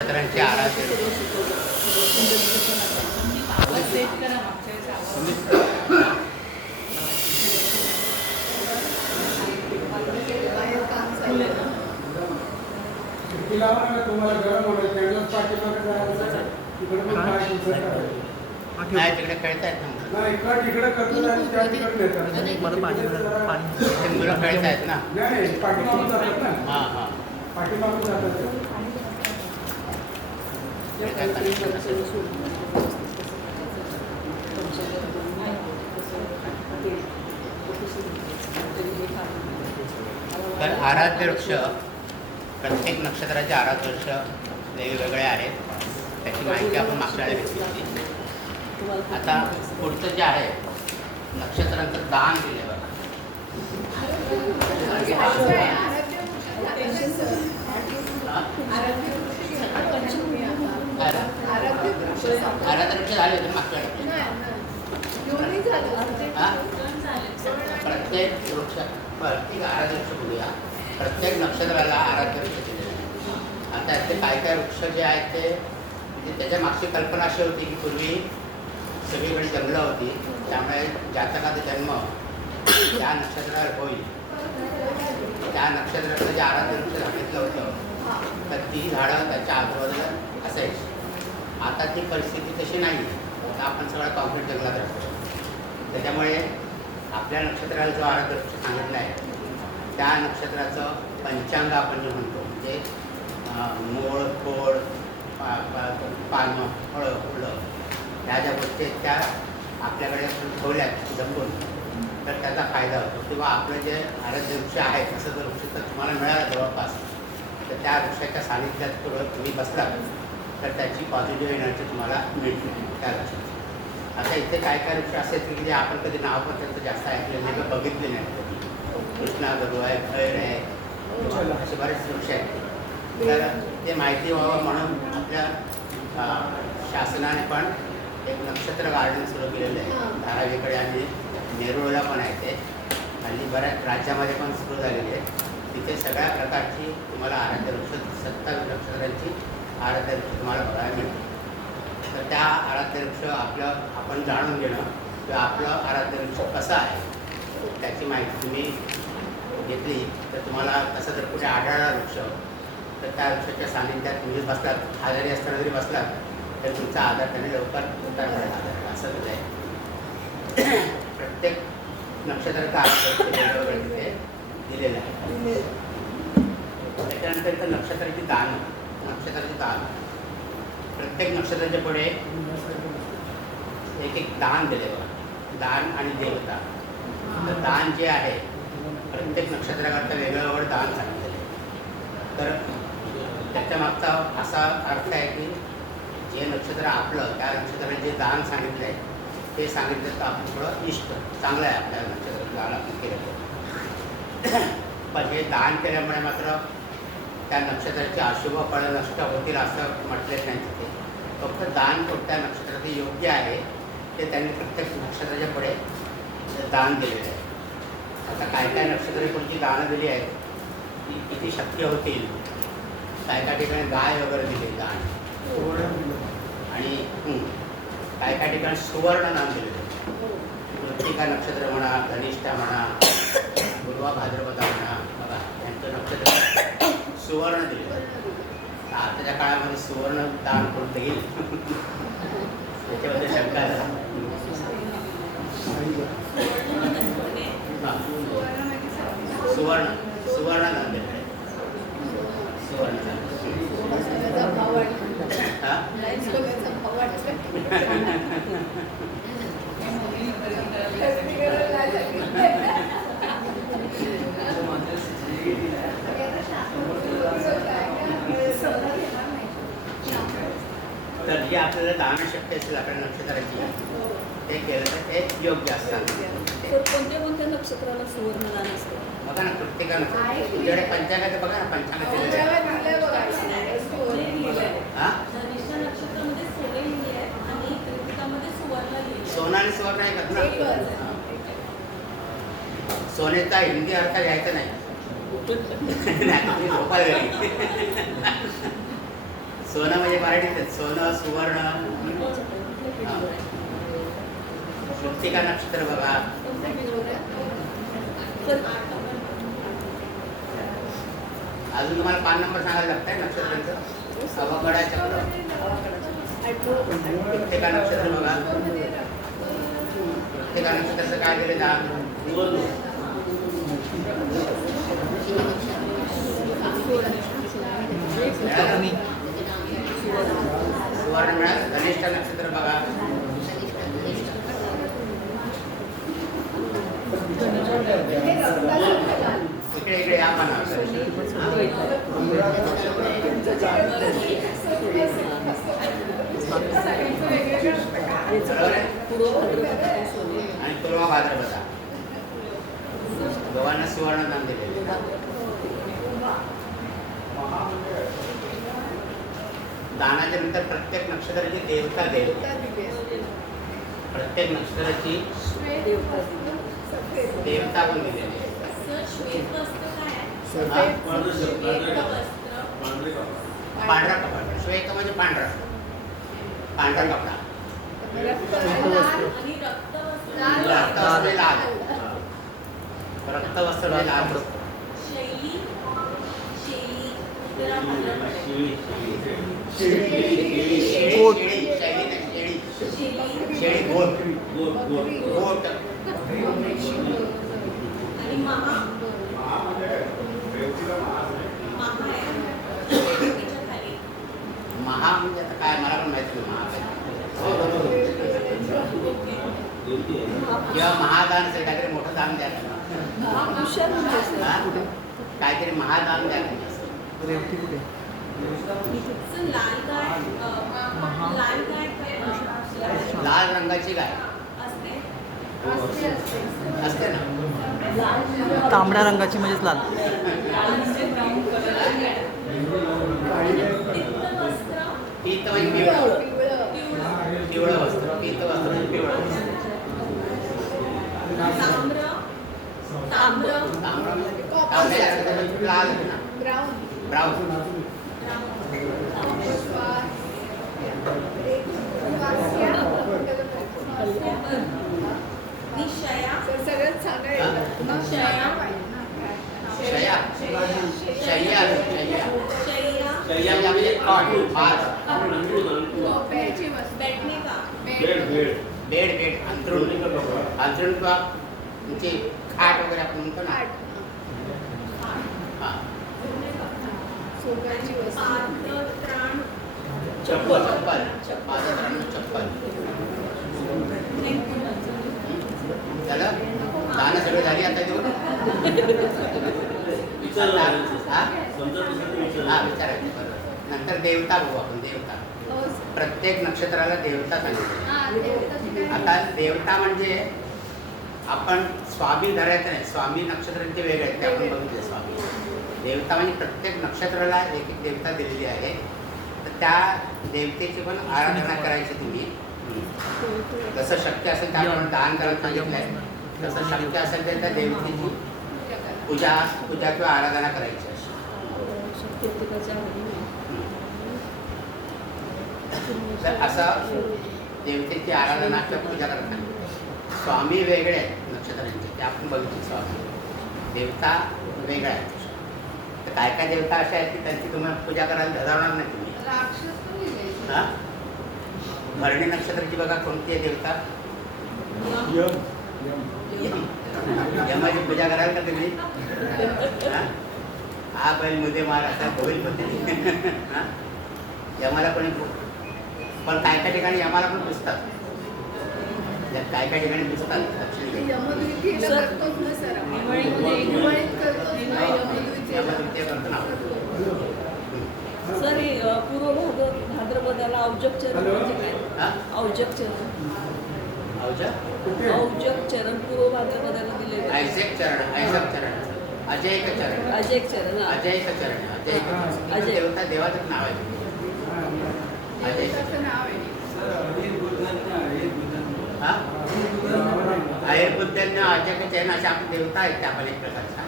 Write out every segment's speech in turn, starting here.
नक्षत्रांची आराधना तुम्हाला गरम होतं त्यांनाच पाठीमागे तिकडे नाही तिकडे खेळतायत ना नाही इकडे करतो आणि त्या तिकडे नेतात मुलं खेळतायत ना. नाही पाठीमागून जातात ना. हां हां पाठीमागून जातात तर आराध्य वृक्ष प्रत्येक नक्षत्राचे आराध्य वृक्ष वेगवेगळे आहेत. त्याची माहिती आपण मागच्या वेळेला घेतली होती. आता पुढचं जे आहे नक्षत्रांचं दान दिले बघा. आराध्य वृक्ष झाले होते मागच्या वेळेला. प्रत्येक वृक्ष प्रत्येक आराध्य वृक्ष बोलूया. प्रत्येक नक्षत्राला आराध्य वृक्ष दिलेले आहे. आता यातले काय काय वृक्ष जे आहेत ते म्हणजे त्याच्या मागची कल्पना अशी होती की पूर्वी सगळीकडे जंगलं होती, त्यामुळे जातकाचा जन्म त्या नक्षत्रावर होईल. त्या नक्षत्राचं जे आराध्य वृक्ष सांगितलं होतं तर ती झाडं त्याच्या आजूबाजूला असायची. आता ती परिस्थिती तशी नाही. आता आपण सगळं कॉन्क्रीट जंगलात राहतो. त्याच्यामुळे आपल्या नक्षत्राला जो आराध्य वृक्ष सांगितला आहे त्या नक्षत्राचं पंचांग आपण जे म्हणतो म्हणजे मूळ खोड पानं फळं फुलं ह्या ज्या गोष्टी आहेत त्या आपल्याकडे ठेवल्यात जपून तर त्याचा फायदा होतो. किंवा आपलं जे आराध्य वृक्ष आहे तसं जर वृक्ष तर तुम्हाला मिळालं जवळपास तर त्या वृक्षाच्या सानिध्यात तुम्ही बसलात तर त्याची पॉझिटिव्ह एनर्जी तुम्हाला मिळते त्या वृक्षाची. आता इथे काय काय वृक्ष असे की जे आपण कधी नाव पण त्यांचं जास्त ऐकले नाही किंवा बघितले नाही कधी. कृष्णागरू आहे, खैर आहे, असे बरेच वृक्ष आहेत. तर ते माहिती व्हावं म्हणून आपल्या शासनाने पण एक नक्षत्र गार्डन सुरू केलेलं आहे धारावीकडे आणि नेरुळला पण आहे. ते हल्ली बऱ्याच राज्यामध्ये पण सुरू झालेली आहे. तिथे सगळ्या प्रकारची तुम्हाला आराध्य वृक्ष 27 नक्षत्रांची आराध्य वृक्ष तुम्हाला बघायला मिळते. तर त्या आराध्य वृक्ष आपण जाणून घेणं किंवा आपलं आराध्य वृक्ष कसं आहे त्याची माहिती तुम्ही घेतली तर तुम्हाला तसं जर कुठे आढळला वृक्ष तर त्या वृक्षाच्या सानिध्यात तुम्ही बसलात आजारी असताना जरी बसलात तर तुमचा आधार त्याने लवकर उतार करायला असं होत आहे. प्रत्येक नक्षत्राचा आधार वेगवेगळं तिथे दिलेलं आहे. त्याच्यानंतर नक्षत्राची दान प्रत्येक नक्षत्राच्या पुढे एक दान दिले बघा. दान आणि देवता. तर दान जे आहे प्रत्येक नक्षत्राकरता वेगवेगळं दान सांगितलेलं आहे. तर त्याच्या मागचा असा अर्थ आहे की जे नक्षत्र आपलं त्या नक्षत्राने जे दान सांगितलं आहे ते सांगितलं तर आपण थोडं इष्ट चांगलं आहे आपल्या नक्षत्राला दान आपण केलं तर. पण हे दान केल्यामुळे मात्र त्या नक्षत्राची अशुभ फळं नष्ट होतील असं म्हटलेच नाही तिथे. फक्त दान कोणत्या नक्षत्रात योग्य आहे ते त्यांनी प्रत्येक नक्षत्राच्या पुढे दान दिलेलं आहे. आता काय काय नक्षत्र कोणती दानं दिली आहेत ती किती शक्य होतील. काय काय ठिकाणी गाय वगैरे दिली दान आणि काय काय ठिकाणी सुवर्ण दान दिलेलं आहे. कृत्तिका नक्षत्र म्हणा, धनिष्ठा म्हणा, पूर्वा भाद्रपदा म्हणा बघा यांचं नक्षत्र सुवर्ण दिलेलं आहे. आताच्या काळामध्ये सुवर्ण दान कोणतं घेईल त्याच्याबद्दल शंका झाला. सुवर्ण दान दिलेलं आहे. सुवर्ण दान तर जी आपल्याला दान शक्य असेल आपल्या नक्षत्राची ते केलं तर ते योग्य असतात. कोणत्या कोणत्या नक्षत्राला सुवर्णदान असतं बघा ना प्रत्येकानं तुमच्याकडे पंचांगाचं बघा ना पंचांग सोना आणि सुवर्ण आहे का ना. सोन्याचा हिंदी अर्थ घ्यायचा नाही. सोनं म्हणजे मराठीतच सोनं सुवर्ण. कृत्तिका नक्षत्र बघा. अजून तुम्हाला 5 नंबर सांगायला लागतंय नक्षत्रांचं. अवघडा चक्र. कृत्तिका नक्षत्र बघा. कृत्तिका नक्षत्राचं काय केलं जा सुवर्ण मिळालं. धनिष्ठ नक्षत्र बघा. इकडे इकडे या म्हणा. आणि पूर्व भाद्रपदा दोघांना सुवर्ण दान दिलेले. दानाच्या नंतर प्रत्येक नक्षत्राची देवता देते. प्रत्येक नक्षत्राची देवता पण दिलेली आहे. पांढरा कपडा. श्वेत म्हणजे पांढरा. पांढरा कपडा. रक्तवस्त्र लाल. रक्तवस्त्र लाल. शेळी गोट. गोट. महा म्हणजे आता काय मला पण माहिती नाही. महा किंवा महादान असेल काहीतरी मोठं दान द्यायला. काहीतरी महादान द्यायला. लाल रंगाची गाय असते ना. तांबड्या रंगाची म्हणजेच लाल. पीत म्हणजे पिवळं. पिवळं वस्त्र. पीत वस्त्र म्हणजे पिवळं वस्त्र. तांबडा लाल ना. ब्राऊन. बेड बेड अंथरूण. अंथरूण किंवा तुमची खाट वगैरे आपण म्हणतो ना. चप्पल. चप्पल. चप्पल. झालं. दान सगळं झाली आता देऊ. हा विचारायचं. बरोबर. नंतर देवता बघू आपण. देवता प्रत्येक नक्षत्राला देवता सांगितली. आता देवता म्हणजे आपण स्वामी धरायचं नाही. स्वामी नक्षत्रांचे वेगळे आहेत ते आपण बघितले. स्वामी देवता म्हणजे प्रत्येक नक्षत्राला एक एक देवता दिलेली आहे. तर त्या देवतेची पण आराधना करायची तुम्ही. जसं शक्य असेल त्याप्रमाणे दान करायला सांगितलं आहे. जसं शक्य असेल तर त्या देवतेची पूजा किंवा आराधना करायची अशी. तर असं देवतेची आराधना किंवा पूजा करत नाही. स्वामी वेगळे आहेत नक्षत्रांचे ते आपण बघितले. स्वामी देवता वेगळ्या आहेत. तर काय काय देवता अशा आहेत की त्यांची तुम्हाला पूजा करायला धजावणार नाही तुम्ही. हां भरणी नक्षत्राची बघा कोणती आहे देवता. यमाची पूजा कराल का तुम्ही. हा बैल मध्ये मार असा होईल पद्धती. यमाला कोणी पण काय काय ठिकाणी यमाला पण पुजतात. काय काय ठिकाणी पुजतात. करतो ना. सर हे पूर्व भाद्रपदाला अवजक चरण म्हणजे काय. अवजक चरण. अवजक चरण पूर्व भाद्रपदाला दिले. ऐसेक चरण. ऐसक चरण. अजय चरण. अजय चरण. अजय चरण. अजय देवता देवाचं नाव आहे. अजय आयुर्बुद्धांना अजय चरण अशा आपण देवता आहेत त्या पण एक प्रकारच्या.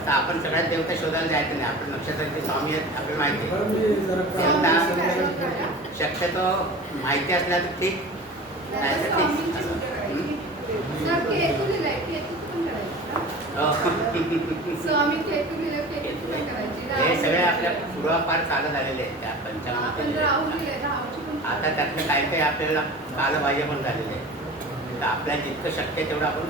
आता आता आपण सगळ्यात देवता शोधायला जायचं नाही. आपण नक्षत्राचे स्वामी आहेत आपल्याला माहिती आहे. बरं मी जरा देवता शक्यतो माहिती असल्या तर ठीक, नाही तर ठीक असं. हे सगळे आपल्या पूर्वापार चालत आलेले आहेत त्या पंचांगामध्ये. आता त्यातलं काही काही आपल्याला कालबाह्य पण झालेले आहे. तर आपल्याला जितकं शक्य तेवढं आपण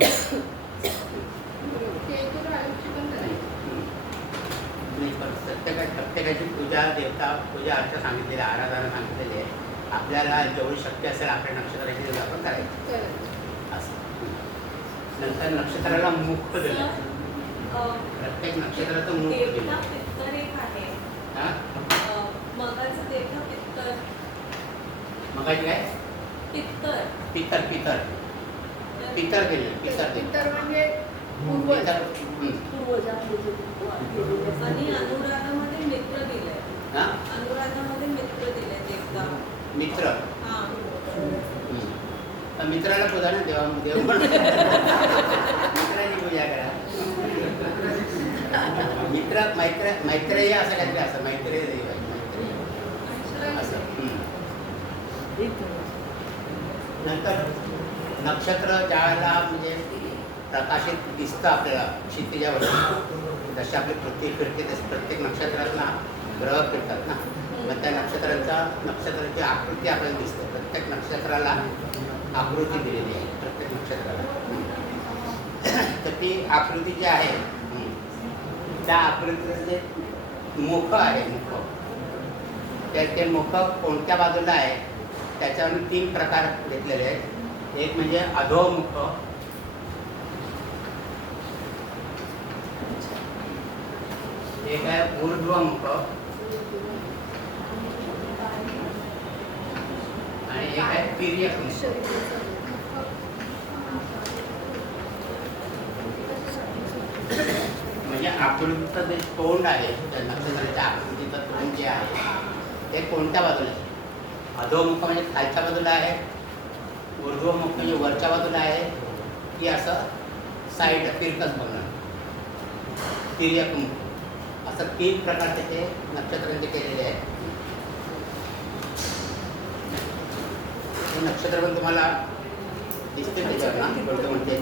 नाही, पण प्रत्येकाची पूजा देवता पूजा अर्चा सांगितलेली आहे, आराधना सांगितलेली आहे. आपल्याला जेवढी शक्य असेल आपल्या नक्षत्राची पूजा आपण करायची असं. नंतर नक्षत्राला मुख दिलं. प्रत्येक नक्षत्राचं मुख दिलं. पित्तर एक आहे. हा मगाचं देवता पित्तर. मगाची काय पित्तर. पितर पितर पितर दिले पितर दिले म्हणजे पितर. आणि अनुराधामध्ये मित्र दिले. हा अनुराधामध्ये मित्र दिले देवता. मित्र. हा. तर मित्राला पूजा ना देवा देव पण मित्राची पूजा करा. मित्र मैत्रेय असं काहीतरी असं मैत्रेय देव आहे. मैत्रेय असं. नंतर नक्षत्र ज्या वेळेला म्हणजे प्रकाशित दिसतं आपल्याला क्षितिजावर, जशी आपली पृथ्वी फिरते तशी प्रत्येक नक्षत्राला ग्रह फिरतात ना. मग त्या नक्षत्राची आकृती आपल्याला दिसते. प्रत्येक नक्षत्राला आकृती दिलेली आहे प्रत्येक नक्षत्राला. तर ती आकृती जी आहे त्या आकृतीचं जे मुख आहे मुख, ते मुख कोणत्या बाजूला आहे त्याच्यावर 3 प्रकार घेतलेले आहेत. एक म्हणजे अधोमुख, एक आहे ऊर्ध्वमुख आणि एक आहे तिर्यकमुख. म्हणजे आकृतीचं जे तोंड आहे त्या नक्षत्राच्या आकृतीचं तोंड जे आहे ते कोणत्या बाजूला आहे. अधोमुख म्हणजे खालच्या बाजूला आहे, ऊर्ध्वमुख म्हणजे वरच्या बाजूला आहे, की असं साईड तिरकस बघणं, तिर्यकमुख. असं 3 प्रकार त्याचे नक्षत्रांचे केलेले आहेत. हे नक्षत्र पण तुम्हाला दिसते त्याच्यावर ना कोणते म्हणते.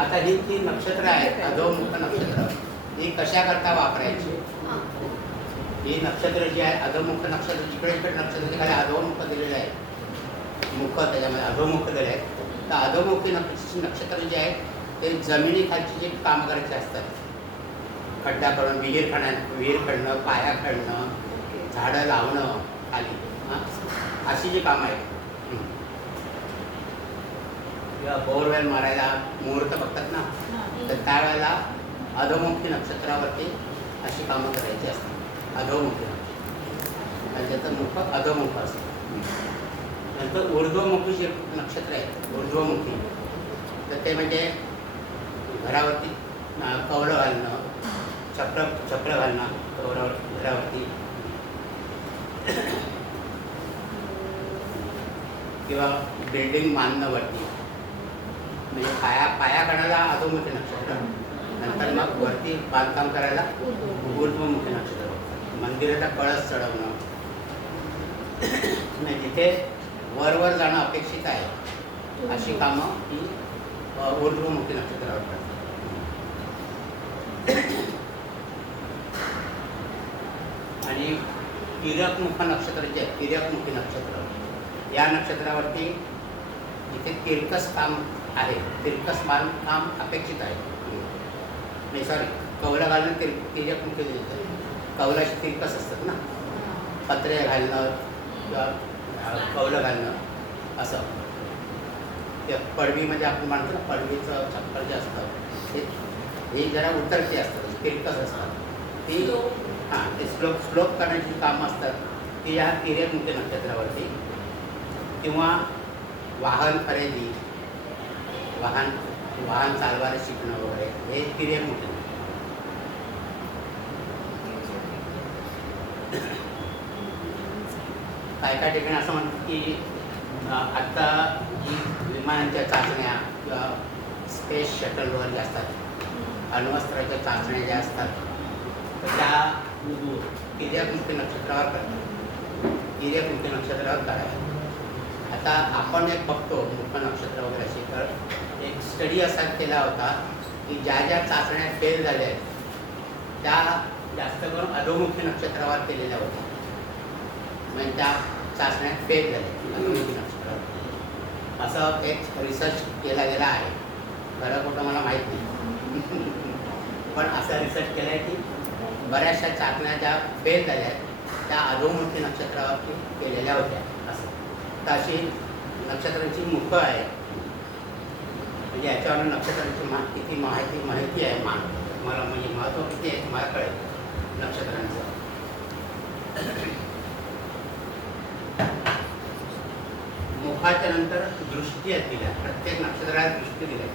आता ही 3 नक्षत्र आहेत अधोमुख नक्षत्र, ही कशा करता वापरायची. ही नक्षत्र जी आहे अधोमुख नक्षत्र, जिकडे इकडे नक्षत्राचे खाली अधोमुख दिलेले आहे, मुख त्याच्यामध्ये अधोमुख दिले आहेत. तर अधोमुखी नक्षत्र जे आहेत ते जमिनीखालची जी कामं करायची असतात, खड्डा करणं, विहीर खणणं, पाया खणणं, झाडं लावणं खाली, अशी जी कामं आहेत. किंवा बोरवेल मारायला मुहूर्त बघतात ना, तर त्यावेळेला अधोमुखी नक्षत्रावरती अशी कामं करायची असतात. अधोमुखी नक्षत्र आणि त्याचं मुख अधोमुख असतं. नंतर ऊर्ध्वमुखी जे नक्षत्र आहेत ऊर्ध्वमुखी, तर ते म्हणजे घरावरती कवलं घालणं, छप्र घालणं घरावरती, किंवा बिल्डिंग बांधणं वरती, म्हणजे पाया काढायला अधोमुखी नक्षत्र. नंतर मग वरती बांधकाम करायला ऊर्ध्वमुखी नक्षत्र. मंदिराचा कळस चढवणं, म्हणजे जिथे वर जाणं अपेक्षित आहे अशी कामं ही ऊर्ध्वमुखी नक्षत्रावर करतात. आणि तिर्यकमुख नक्षत्र जे आहे तिर्यकमुखी नक्षत्र, या नक्षत्रावरती जिथे तिरकस काम आहे, तिरकस बांधकाम अपेक्षित आहे, नाही सॉरी कवलं घालणं तिर्यकमुखी दिलं आहे. कवलाची तिरकस असतात ना, पत्रे घालणं किंवा कवलं घालणं असं. ते पडवीमध्ये आपण म्हणतो ना, पडवीचं छप्पर जे असतं हे जरा उतरती असतात, तिरकस असतात. ती ते स्लोप करण्याची जी कामं असतात ती या तिर्यकमुखी नक्षत्रावरती, किंवा वाहन खरेदी, वाहन चालवायला शिकणं वगैरे हे तिर्यकमुखी. काय ठिकाणी असं म्हणतात की आत्ता जी विमानांच्या चाचण्या किंवा स्पेस शटल वगैरे असतात अण्वस्त्राच्या चाचण्या ज्या असतात तर त्या तिर्यक नक्षत्रावर करतात. तिर्यक नक्षत्रावर काढाव्या. आता आपण एक बघतो मुख्य नक्षत्र वगैरे असे, तर एक स्टडी असा केला होता की ज्या ज्या चाचण्या फेल झाल्या आहेत त्या जास्त करून अधोमुखी नक्षत्रावर केलेल्या होत्या. म्हणजे त्या चाचण्या फेल झाल्या अधोमुखी नक्षत्रावर, असं एक रिसर्च केला गेला आहे. खरं खोटं मला माहीत नाही पण असा रिसर्च केला आहे की बऱ्याचशा चाचण्या ज्या फेल झाल्या आहेत त्या अधोमुखी नक्षत्रावरती केलेल्या होत्या. असं तर अशी नक्षत्रांची मुखं आहे. म्हणजे याच्यावर नक्षत्रांची किती माहिती आहे मला, म्हणजे महत्त्व किती आहे मला कळेल नक्षत्रांचं. मुखाच्या नंतर दृष्टी आहेत दिल्या, प्रत्येक नक्षत्राला दृष्टी दिल्या.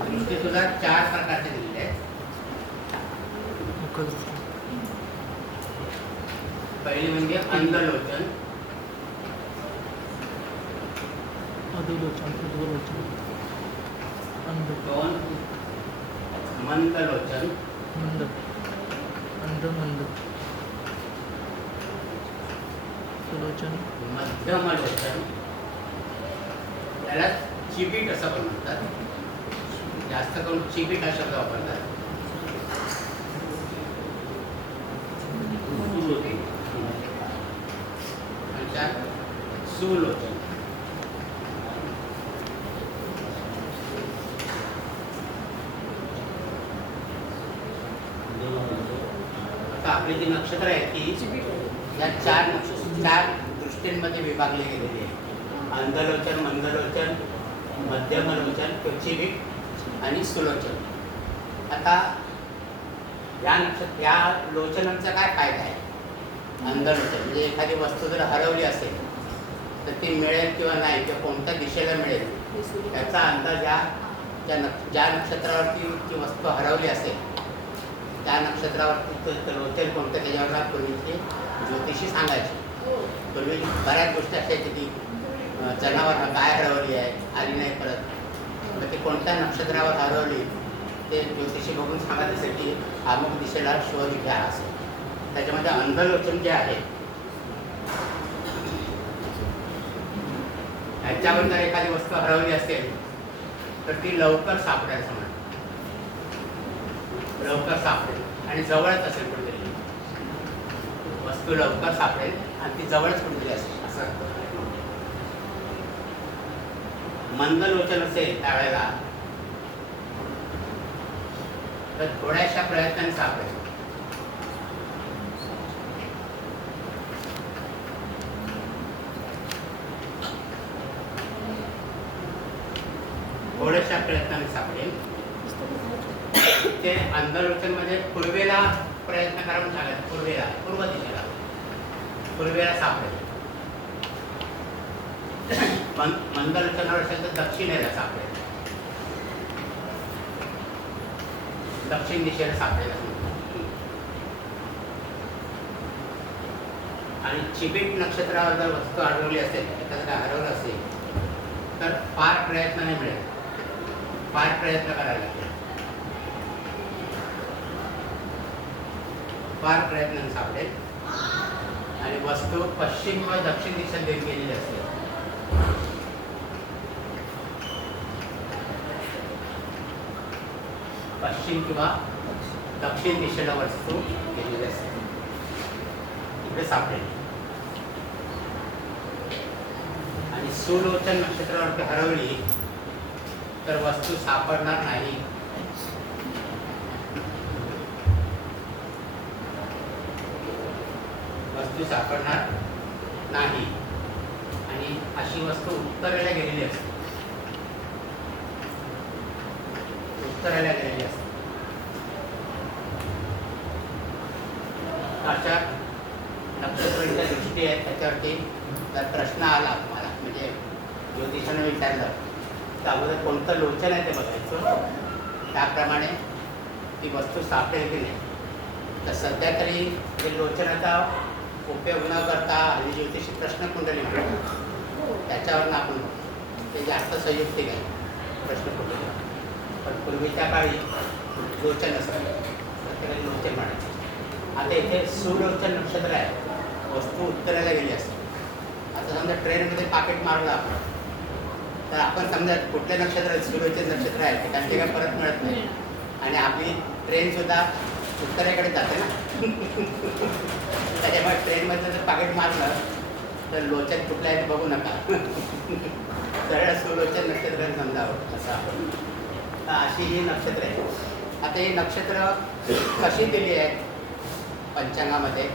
दृष्टी सुद्धा 4 प्रकारचे दिलेले आहेत. पहिली म्हणजे अंधलोचन, दोन मंदलोचन, मध्यमलोचन, त्याला चिबीट असं पण म्हणतात. जास्त करून चिबीट हा शब्द वापरतात. सुलोचन. आता आपली जी नक्षत्र आहेत ती या 4 दृष्टींमध्ये विभागली गेलेली आहे. अंधलोचन, मंदलोचन, मध्यमलोचन, चिबीट आणि सुलोचन. आता या लोचनांचा काय फायदा आहे? अंधलोचन म्हणजे एखादी वस्तू जर हरवली असेल तर ती मिळेल किंवा नाही किंवा कोणत्या दिशेला मिळेल याचा अंदाज ज्या नक्षत्रावरती ती वस्तू हरवली असेल त्या नक्षत्रावरती लोचन कोणतं त्याच्यावर पूर्वीची ज्योतिषी सांगायची. पूर्वी बऱ्याच गोष्टी असायची की जनावर गाय हरवली आहे, आली नाही परत, मग ती कोणत्या नक्षत्रावर हरवली ते ज्योतिषी बघून सांगत असेल की अमुक दिशेला शोध घ्या असेल. त्याच्यामध्ये अंधलोचन जे आहे ह्याच्यावर जर एखादी वस्तू हरवली असेल तर ती लवकर सापडेल, लवकर सापडेल आणि जवळच असेल कुठेतरी वस्तू, लवकर सापडेल आणि ती जवळच कुठेतरी असेल असं. मंदलोचन असेल त्यावेळेला तर थोड्याशा प्रयत्नाने सापडेल. थोड्याशा प्रयत्नाने सापडेल. ते अंधलोचन मध्ये पूर्वेला प्रयत्न करा म्हणून सांगायचं. पूर्व दिशेला, पूर्वेला सापडेल. मंदलोचनावर असेल तर दक्षिणेला सापडेल, दक्षिण दिशेला सापडेल. आणि चिबीट नक्षत्रावर जर वस्तू आढळली असेल, त्याचं काय हरवलं असेल तर फार प्रयत्नाने मिळेल, फार प्रयत्न करायला लागेल, फार प्रयत्नाने सापडेल. आणि वस्तू पश्चिम किंवा दक्षिण दिशेला देत गेलेली असते. पश्चिम किंवा दक्षिण दिशेला वस्तू गेलेली असते, इकडे सापडेल. आणि सुलोचन नक्षत्रावरती हरवली तर वस्तू सापडणार नाही. वस्तू सापडणार नाही. आणि अशी वस्तू उत्तरेला गेलेली असते, उत्तरेला गेलेली असते. अशा नक्षत्रांच्या दृष्टी आहेत. त्याच्यावरती जर प्रश्न आला तुम्हाला, म्हणजे ज्योतिषाने विचारलं तर अगोदर कोणतं लोचन आहे ते बघायचं, त्याप्रमाणे ती वस्तू सापडेल की नाही. तर सध्या तरी हे लोचनाचा उपयोग न करता आणि ज्योतिषी प्रश्नकुंडली म्हणतात त्याच्यावरून आपण ते जास्त संयुक्तिक आहे प्रश्नकुंडली. पण पूर्वीच्या काळी लोचन असायचं, प्रत्येकाने लोचन म्हणायचे. आता इथे सुलोचन नक्षत्र आहे, वस्तू उत्तरेला गेली असते. आता समजा ट्रेनमध्ये पाकिट मारलं आपण, तर आपण समजा कुठले नक्षत्र सुलोचन नक्षत्र आहे ते त्यांचे काय परत मिळत नाही, आणि आपली ट्रेनसुद्धा उत्तरेकडे जाते ना. त्याच्यामुळे ट्रेनमध्ये जर पाकिट मारलं तर लोचन कुठलं आहे ते बघू नका. सरळ सुलोचन नक्षत्र समजावं असं आपण. तर अशी ही नक्षत्र आहे. आता ही नक्षत्र कशी दिली आहे पंचांगामध्ये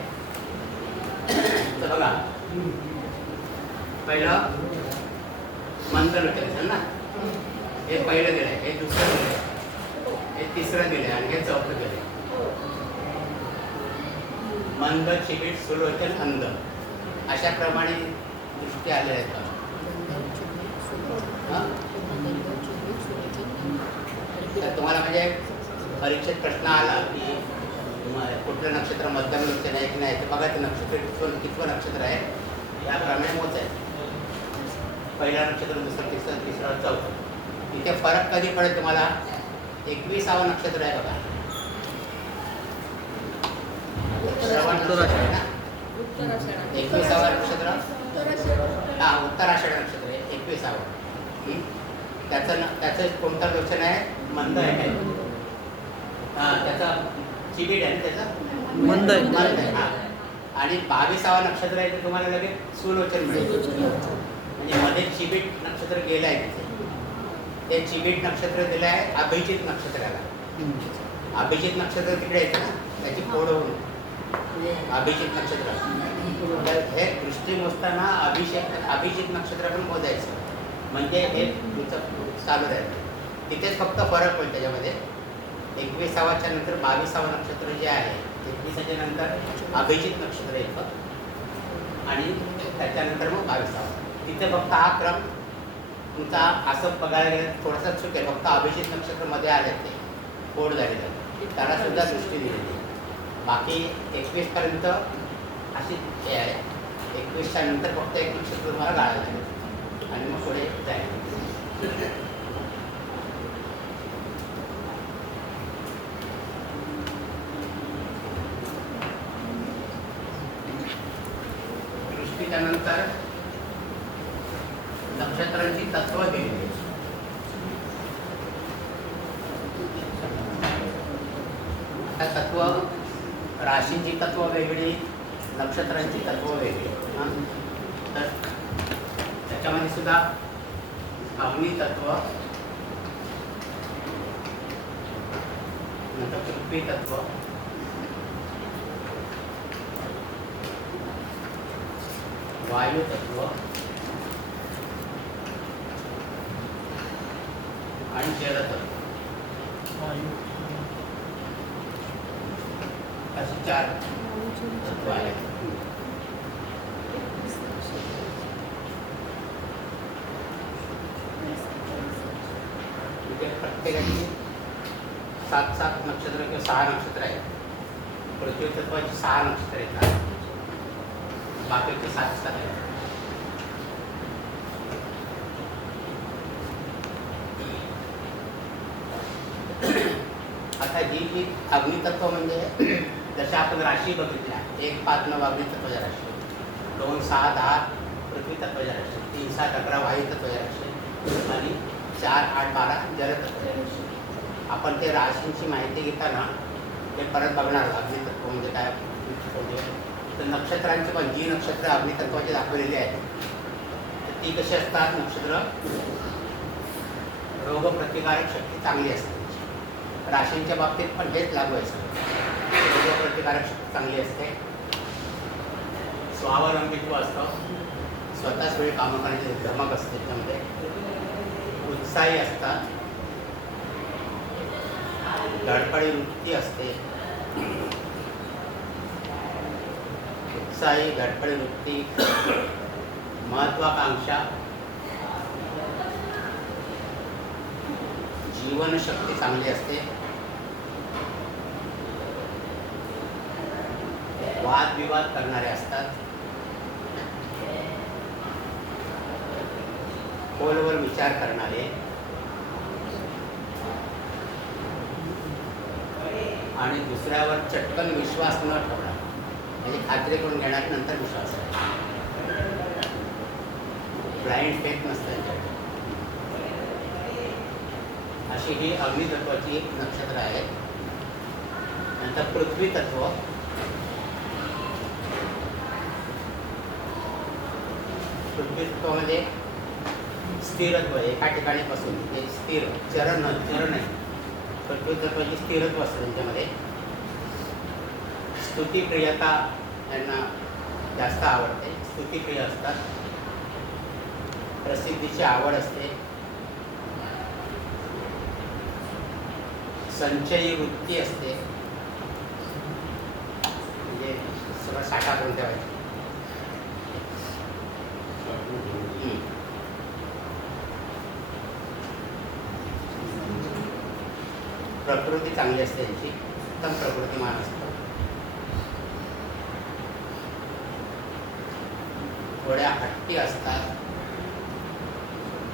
तर बघा, पहिलं मंद नक्षत्र ना, हे पहिलं दिलं आहे, हे दुसरं दिलं आहे, हे तिसरं दिलं आहे आणि हे चौथं दिलं आहे. मंद, चिबीट, सुलोचन, अंध अशा प्रमाणे दृष्टी आलेल्या आहेत. तर तुम्हाला म्हणजे परीक्षेत प्रश्न आला की कुठलं नक्षत्र मध्यम लोचन आहे की नाही, ते बघा ते नक्षत्र कितवं नक्षत्र आहे याप्रमाणे मोजायचं. पहिलं नक्षत्र, दुसरं, तिसरं, तिसरं, चौथं. इथे फरक कधी पडेल तुम्हाला? 21वां नक्षत्र आहे बघा, श्रवण नक्षत्र आहे ना, 21वां नक्षत्र. हां, उत्तराषाढ नक्षत्र आहे 21वां. त्याचं कोणतं लोचन आहे? मंद आहे. हां, त्याचा चिबीट आहे ना, त्याचं मंद आहे. मंद आहे. हां, आणि 22वां नक्षत्र आहे ते तुम्हाला लगेच सुलोचन मिळेल. म्हणजे मध्ये चिबीट नक्षत्र गेलं आहे तिथे, ते चिबीट नक्षत्र दिलं आहे अभिजित नक्षत्राला. अभिजित नक्षत्र तिकडे येतं ना, त्याची फोड होऊन अभिजित नक्षत्र. तर हे दृष्टी मोजताना अभिजित नक्षत्र पण मोजायचं, म्हणजे हे तुमचं चालू राहील. तिथेच फक्त फरक होईल त्याच्यामध्ये. 21वाच्या नंतर 22वां नक्षत्र जे आहे, 21च्या नंतर अभिजित नक्षत्र येतं आणि त्याच्यानंतर मग 22वां. तिथे फक्त हा क्रम तुमचा असं बघायला गेलं थोडासा चूक आहे. फक्त अभिजित नक्षत्र मध्ये आले ते फोड झालेलं, त्याला सुद्धा दृष्टी दिलेली. बाकी 21 पर्यंत अशी हे आहे. 21च्या नंतर फक्त एक नक्षत्र तुम्हाला गाळायला लागेल आणि मग पुढे जाईल. दृष्टीच्या नंतर नक्षत्रांची तत्व दिली. आता तत्व, राशींची तत्व वेगळी, नक्षत्रांची तत्व वेगळी. तर त्याच्यामध्ये सुद्धा अग्नी तत्व, नंतर पृथ्वी तत्व, वायू तत्व आणि जल तत्व अशी 4 तत्व आहेत. म्हणजे प्रत्येकाची 7 नक्षत्र किंवा 6 नक्षत्र आहेत. पृथ्वी तत्वाची 6 नक्षत्र आहेत, बाकीचे 7 आहेत. आता जी अग्नितत्व म्हणजे जशा आपण राशी बघितल्या, 1, 5, 9 अग्नितत्वाच्या राशी, 2, 6, 10 पृथ्वी तत्वाच्या राशी, 3, 7, 11 वायू तत्वाच्या राशी आणि 4, 8, 12 जलतत्वाच्या राशी. आपण ते राशींची माहिती घेताना ते परत बघणार अग्नितत्व म्हणजे काय. तर नक्षत्रांची पण जी नक्षत्र अग्नितत्वाची दाखवलेली आहेत तर ती कशी असतात नक्षत्र? रोगप्रतिकारक शक्ती चांगली असते. राशींच्या बाबतीत पण हेच लागू आहे. रोगप्रतिकारक शक्ती चांगली असते, स्वावलंबित्व असतं, स्वतःच वेळ कामं करण्याची धमक असते, त्यामध्ये उत्साही असतात, धडपडी वृत्ती असते. उत्साही, धडपडी वृत्ती, महत्वाकांक्षा, जीवनशक्ती चांगली असते, वादविवाद करणारे असतात, खोलवर विचार करणारे, आणि दुसऱ्यावर चटकन विश्वास न ठेवणार, म्हणजे खात्री करून घेणार नंतर विश्वास आहे. ब्लाइंड फेथ नसतं त्यांच्याकडे. अशी ही अग्नितत्वाची नक्षत्र आहेत. नंतर पृथ्वी तत्व. पृथ्वी तत्वामध्ये स्थिरत्व, एका ठिकाणी बसून ते स्थिर, चरण आहे. पृथ्वी तत्वाची स्थिरत्व असतं त्यांच्यामध्ये. स्तुतिप्रियता यांना जास्त आवडते, स्तुतिप्रिय असतात. प्रसिद्धीची आवड असते. संचयी वृत्ती असते, म्हणजे सगळं साठा करून ठेवायचं. प्रकृती चांगली असते त्यांची, उत्तम प्रकृतीमान असतं. थोड्या हट्टी असतात,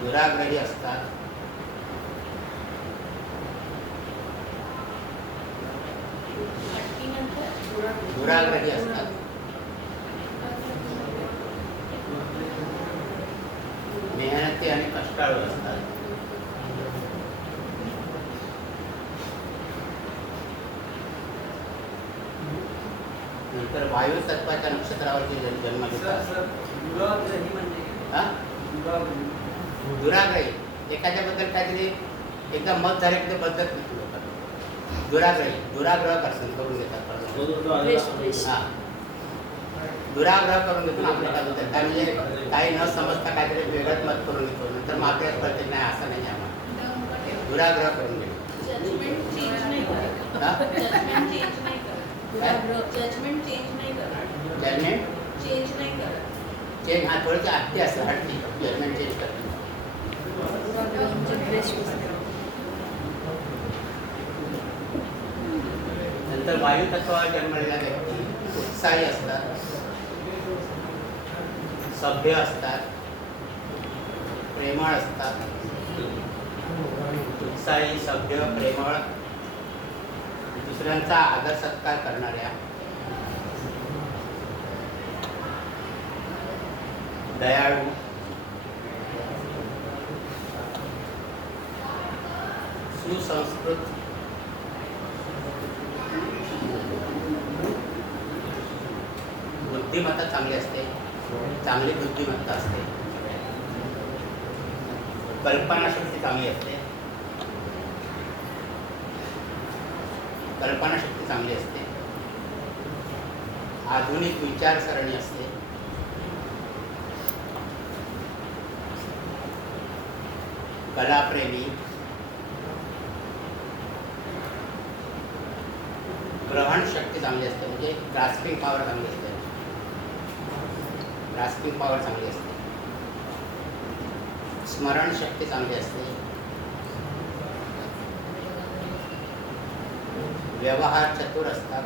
दुराग्रही असतात. दुराग्रही असतात. मेहनती आणि कष्टाळू असतात. नंतर वायू तत्वाच्या नक्षत्रावरती जन्म घेतात. दुराग्रही, एखाद्याबद्दल काहीतरी एकदा मत झाले की ते बदलत नाही लोक. दुराग्रही, दुराग्रह करून घेतात. हां, दुराग्रह करून घेतो आपल्या काय म्हणजे काही न समजता काहीतरी वेगळंच मत करून घेतो. नंतर मग आपल्याला कळते नाही असं नाही आम्हाला. दुराग्रह करून घेतो. जजमेंट चेंज नाही करत. जजमेंट चेंज नाही करत. चेंज हा थोडंसं आत्ती असतं, हटती. जजमेंट चेंज करते. नंतर वायू तत्वावर जन्मलेल्या व्यक्ती उत्साही असतात, सभ्य असतात, प्रेमळ असतात. उत्साही, सभ्य, प्रेमळ, दुसऱ्यांचा आदर सत्कार करणाऱ्या, दयाळू, सुसंस्कृत, बुद्धिमत्ता चांगली असते, चांगली बुद्धिमत्ता असते. कल्पनाशक्ती चांगली असते. कल्पनाशक्ती चांगली असते. आधुनिक विचारसरणी असते. कलाप्रेमी, ग्रहण शक्ती चांगली असते, म्हणजे ग्रास्पिंग पॉवर चांगली असते. ग्रास्पिंग पॉवर चांगली असते. स्मरण शक्ती चांगली असते. व्यवहार चतुर असतात.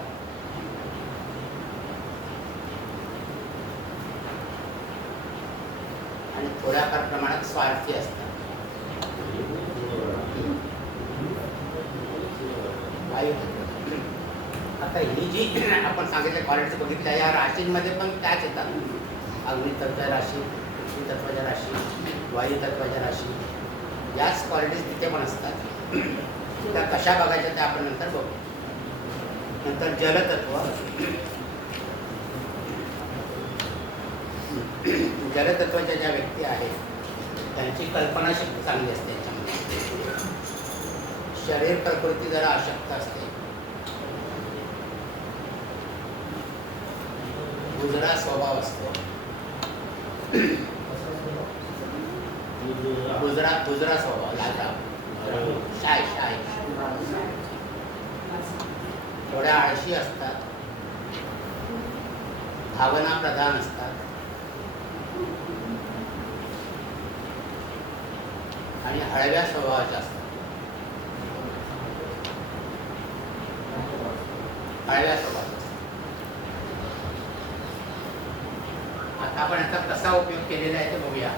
आणि थोड्याफार प्रमाणात स्वार्थी असतात. वायू. आता ही जी आपण सांगितलं क्वालिटी बघितल्या, या राशींमध्ये पण त्याच येतात. अग्नितत्वाच्या राशी, पृथ्वी तत्वाच्या राशी, वायू तत्वाच्या राशी, याच क्वालिटीज तिथे पण असतात. त्या कशा बघायच्या त्या आपण नंतर बघू. नंतर जलतत्व. जलतत्वाच्या ज्या व्यक्ती आहेत त्यांची कल्पनाशक्ती चांगली असते. याच्यामध्ये शरीर प्रकृती जरा अशक्त असते. गुजरा स्वभाव असतो. गुजरा स्वभाव, लाटा, शाय, थोड्या आळशी असतात. भावना प्रधान असतात. आणि हळव्या स्वभावाच्या असतात. हळव्या स्वभावाच्या. आता आपण याचा कसा उपयोग केलेला आहे ते बघूया.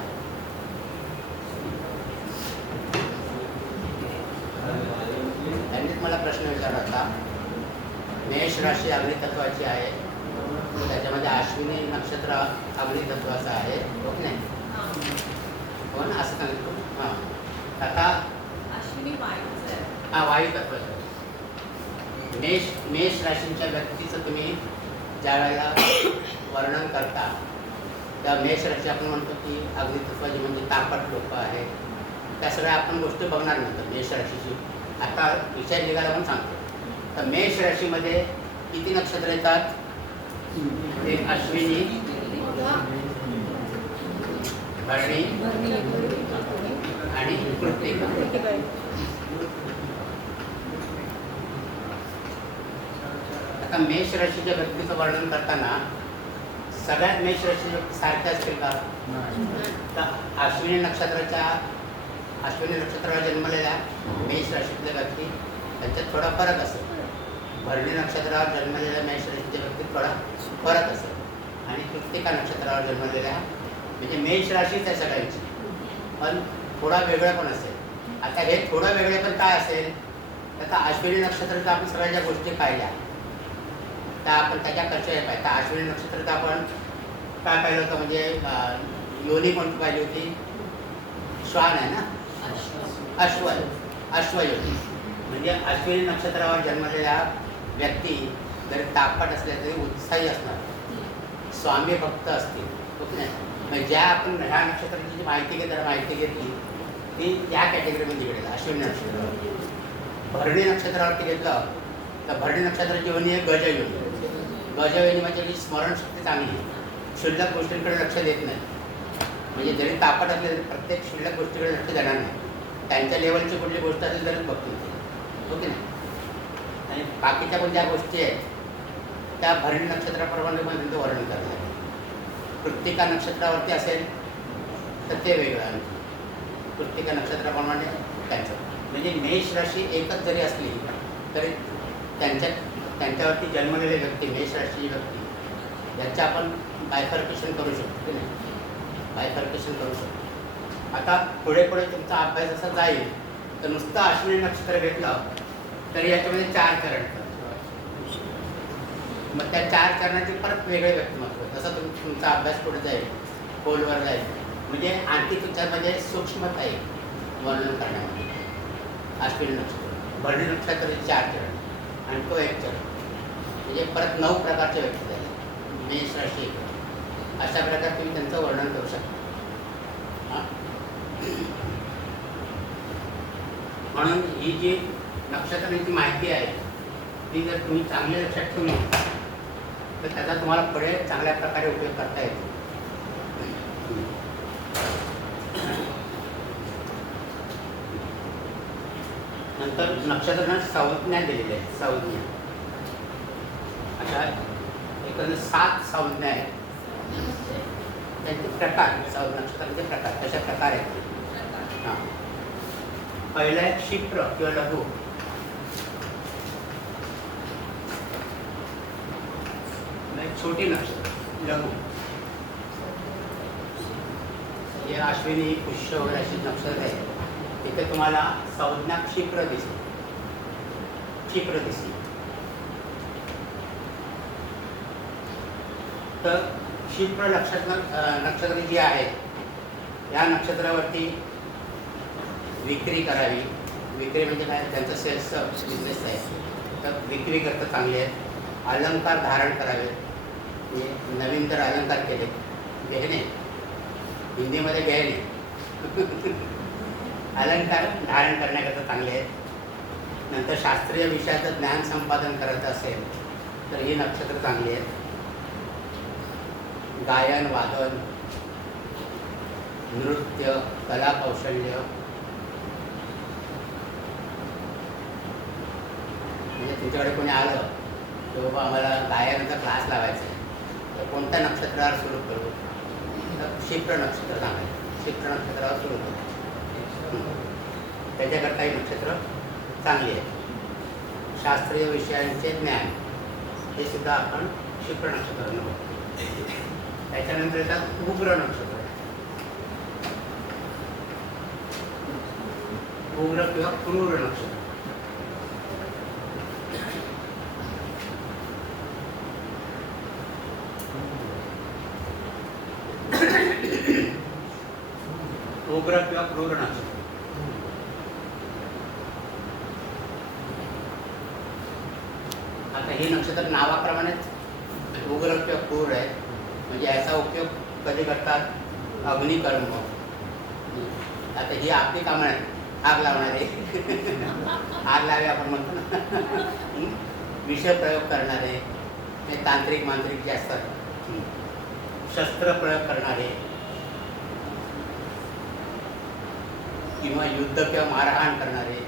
त्यांनीच मला प्रश्न विचारला होता मेष राशी अग्नितत्वाची आहे. त्याच्यामध्ये अश्विनी नक्षत्र अग्नितत्वाचं आहे, हो की नाही? पण असं सांगतो हां. आता अश्विनी वायूचं आहे. हा वायू तत्वाचं. मेष राशींच्या व्यक्तीचं तुम्ही ज्या वेळेला वर्णन करता त्या मेष राशी आपण म्हणतो की अग्नितत्वाची म्हणजे तापट लोक आहेत. त्या सगळ्या आपण गोष्टी बघणार नंतर मेष राशीची. आता विषय निघाला पण सांगतो. तर मेष राशीमध्ये किती नक्षत्र येतात? एक अश्विनी, भरणी आणि कृत्तिका. आता मेष राशीच्या व्यक्तीचं वर्णन करताना सगळ्यात मेष राशी सारख्या असतील का? तर अश्विनी नक्षत्राला जन्मलेल्या मेष राशीतल्या व्यक्ती त्यांच्यात थोडा फरक असेल. भरणी नक्षत्रावर जन्मलेल्या मेष राशीच्या व्यक्तीत थोडा फरक असेल. आणि कृत्तिका नक्षत्रावर जन्मलेल्या म्हणजे मेष राशीच आहे सगळ्यांची, पण थोडा वेगळं पण असेल. आता हे थोडं वेगळे पण काय असेल? आता अश्विनी नक्षत्राच्या आपण सगळ्या ज्या गोष्टी पाहिल्या त्या आपण त्याच्या कशा पाहिजे. तर अश्विनी नक्षत्रात आपण काय पाहिलं होतं? म्हणजे योनी कोणती पाहिली होती? श्वान आहे ना, अश्वयोनी. म्हणजे अश्विनी नक्षत्रावर जन्मलेल्या व्यक्ती जरी तापट असल्या तरी उत्साही असणार, स्वामी भक्त असतील, हो की नाही? म्हणजे ज्या आपण ह्या नक्षत्राची जी माहिती घेतली ती या कॅटेगरीमध्ये गेलेलं अश्विनी नक्षत्रावर. भरणी नक्षत्रावरती घेतलं तर भरणी नक्षत्राची योनी आहे गजयोनी. गजयोनी म्हणजे जी स्मरणशक्ती चांगली, क्षुल्लक गोष्टींकडे लक्ष देत नाही. म्हणजे जरी तापट असले तरी प्रत्येक क्षुल्लक गोष्टीकडे लक्ष देणार नाही. त्यांच्या लेवलची कुठली गोष्ट असेल तरच बघतील ते, हो की नाही? आणि बाकीच्या पण ज्या गोष्टी आहेत त्या भरणी नक्षत्राप्रमाणे पण त्यांचं वर्णन करणार आहे. कृत्तिका नक्षत्रावरती असेल तर ते वेगळं आणखी. कृत्तिका नक्षत्राप्रमाणे त्यांचं म्हणजे मेष राशी एकच जरी असली तरी त्यांच्यावरती जन्मलेले व्यक्ती, मेष राशीची व्यक्ती, याचं आपण बायफर्केशन करू शकतो की नाही? बायफर्केशन करू शकतो. आता पुढे तुमचा अभ्यास असा जाईल तर नुसतं अश्विनी नक्षत्र घेतलं तरी याच्यामध्ये 4 चरण येतात. मग त्या 4 चरणाचे परत वेगळे व्यक्तिमत्व. जसं तुमचा अभ्यास पुढे जाईल, खोलवर जाईल, म्हणजे आणखी तुमच्यामध्ये सूक्ष्मता येईल वर्णन करण्यामध्ये. अश्विनी नक्षत्र, भरणी नक्षत्राचे 4 चरण आणि तो 1 चरण, म्हणजे परत 9 प्रकारचे व्यक्ती झाले. मेष राशी अशा प्रकारे तुम्ही त्यांचं वर्णन करू शकता. म्हणून ही जी नक्षत्रांची माहिती आहे ती जर तुम्ही चांगली लक्षात ठेवली तर त्याचा तुम्हाला पुढे चांगल्या प्रकारे उपयोग करता येतो. नंतर नक्षत्रांना संज्ञा दिलेली आहे. संज्ञा अशा एकंदर 7 संज्ञा आहेत. त्यांचे प्रकार, नक्षत्रांचे प्रकार कशा प्रकार आहेत? हां, पहिलं आहे क्षिप्र किंवा लघु. छोटी नक्षत्र लघु. हे अश्विनी, पुष्य वगैरे अशी नक्षत्र आहे. तिथे तुम्हाला संज्ञा क्षिप्र दिसते. तर क्षिप्र नक्षत्र जी आहेत या नक्षत्रावरती विक्री करावी. विक्री म्हणजे काय? त्यांचं सेल्सचं बिझनेस आहे तर विक्री करतं चांगले आहेत. अलंकार धारण करावे. म्हणजे नवीन तर अलंकार केले, गहने, हिंदीमध्ये गहने अलंकार धारण करण्याकरता चांगले आहेत. नंतर शास्त्रीय विषयाचं ज्ञान संपादन करायचं असेल तर ही नक्षत्र चांगली आहेत. गायन, वादन, नृत्य, कला कौशल्य, म्हणजे तुमच्याकडे कोणी आलं की बाबा आम्हाला गायनाचा क्लास लावायचा आहे तर कोणत्या नक्षत्रावर सुरू करू? तर क्षिप्र नक्षत्र सांगायचं. क्षिप्र नक्षत्रावर सुरू करू. त्याच्याकरता ही नक्षत्र चांगली आहे. शास्त्रीय विषयांचे ज्ञान हे सुद्धा आपण क्षिप्र नक्षत्रानं बघतो. त्याच्यानंतर येतात उग्र नक्षत्र. उग्र किंवा क्रूर नक्षत्र. उग्र किंवा क्रूर नक्षत्र. आता हे नक्षत्र नावाप्रमाणेच उग्र किंवा क्रूर आहे. म्हणजे याचा उपयोग कधी करतात? अग्निकर्म. आता ही आपली कामं आहे. आग लावणारे आग लावे आपण म्हणतो ना. विषप्रयोग करणारे, हे तांत्रिक मांत्रिक जे असतात, शस्त्र प्रयोग करणारे किंवा युद्ध किंवा मारहाण करणारे.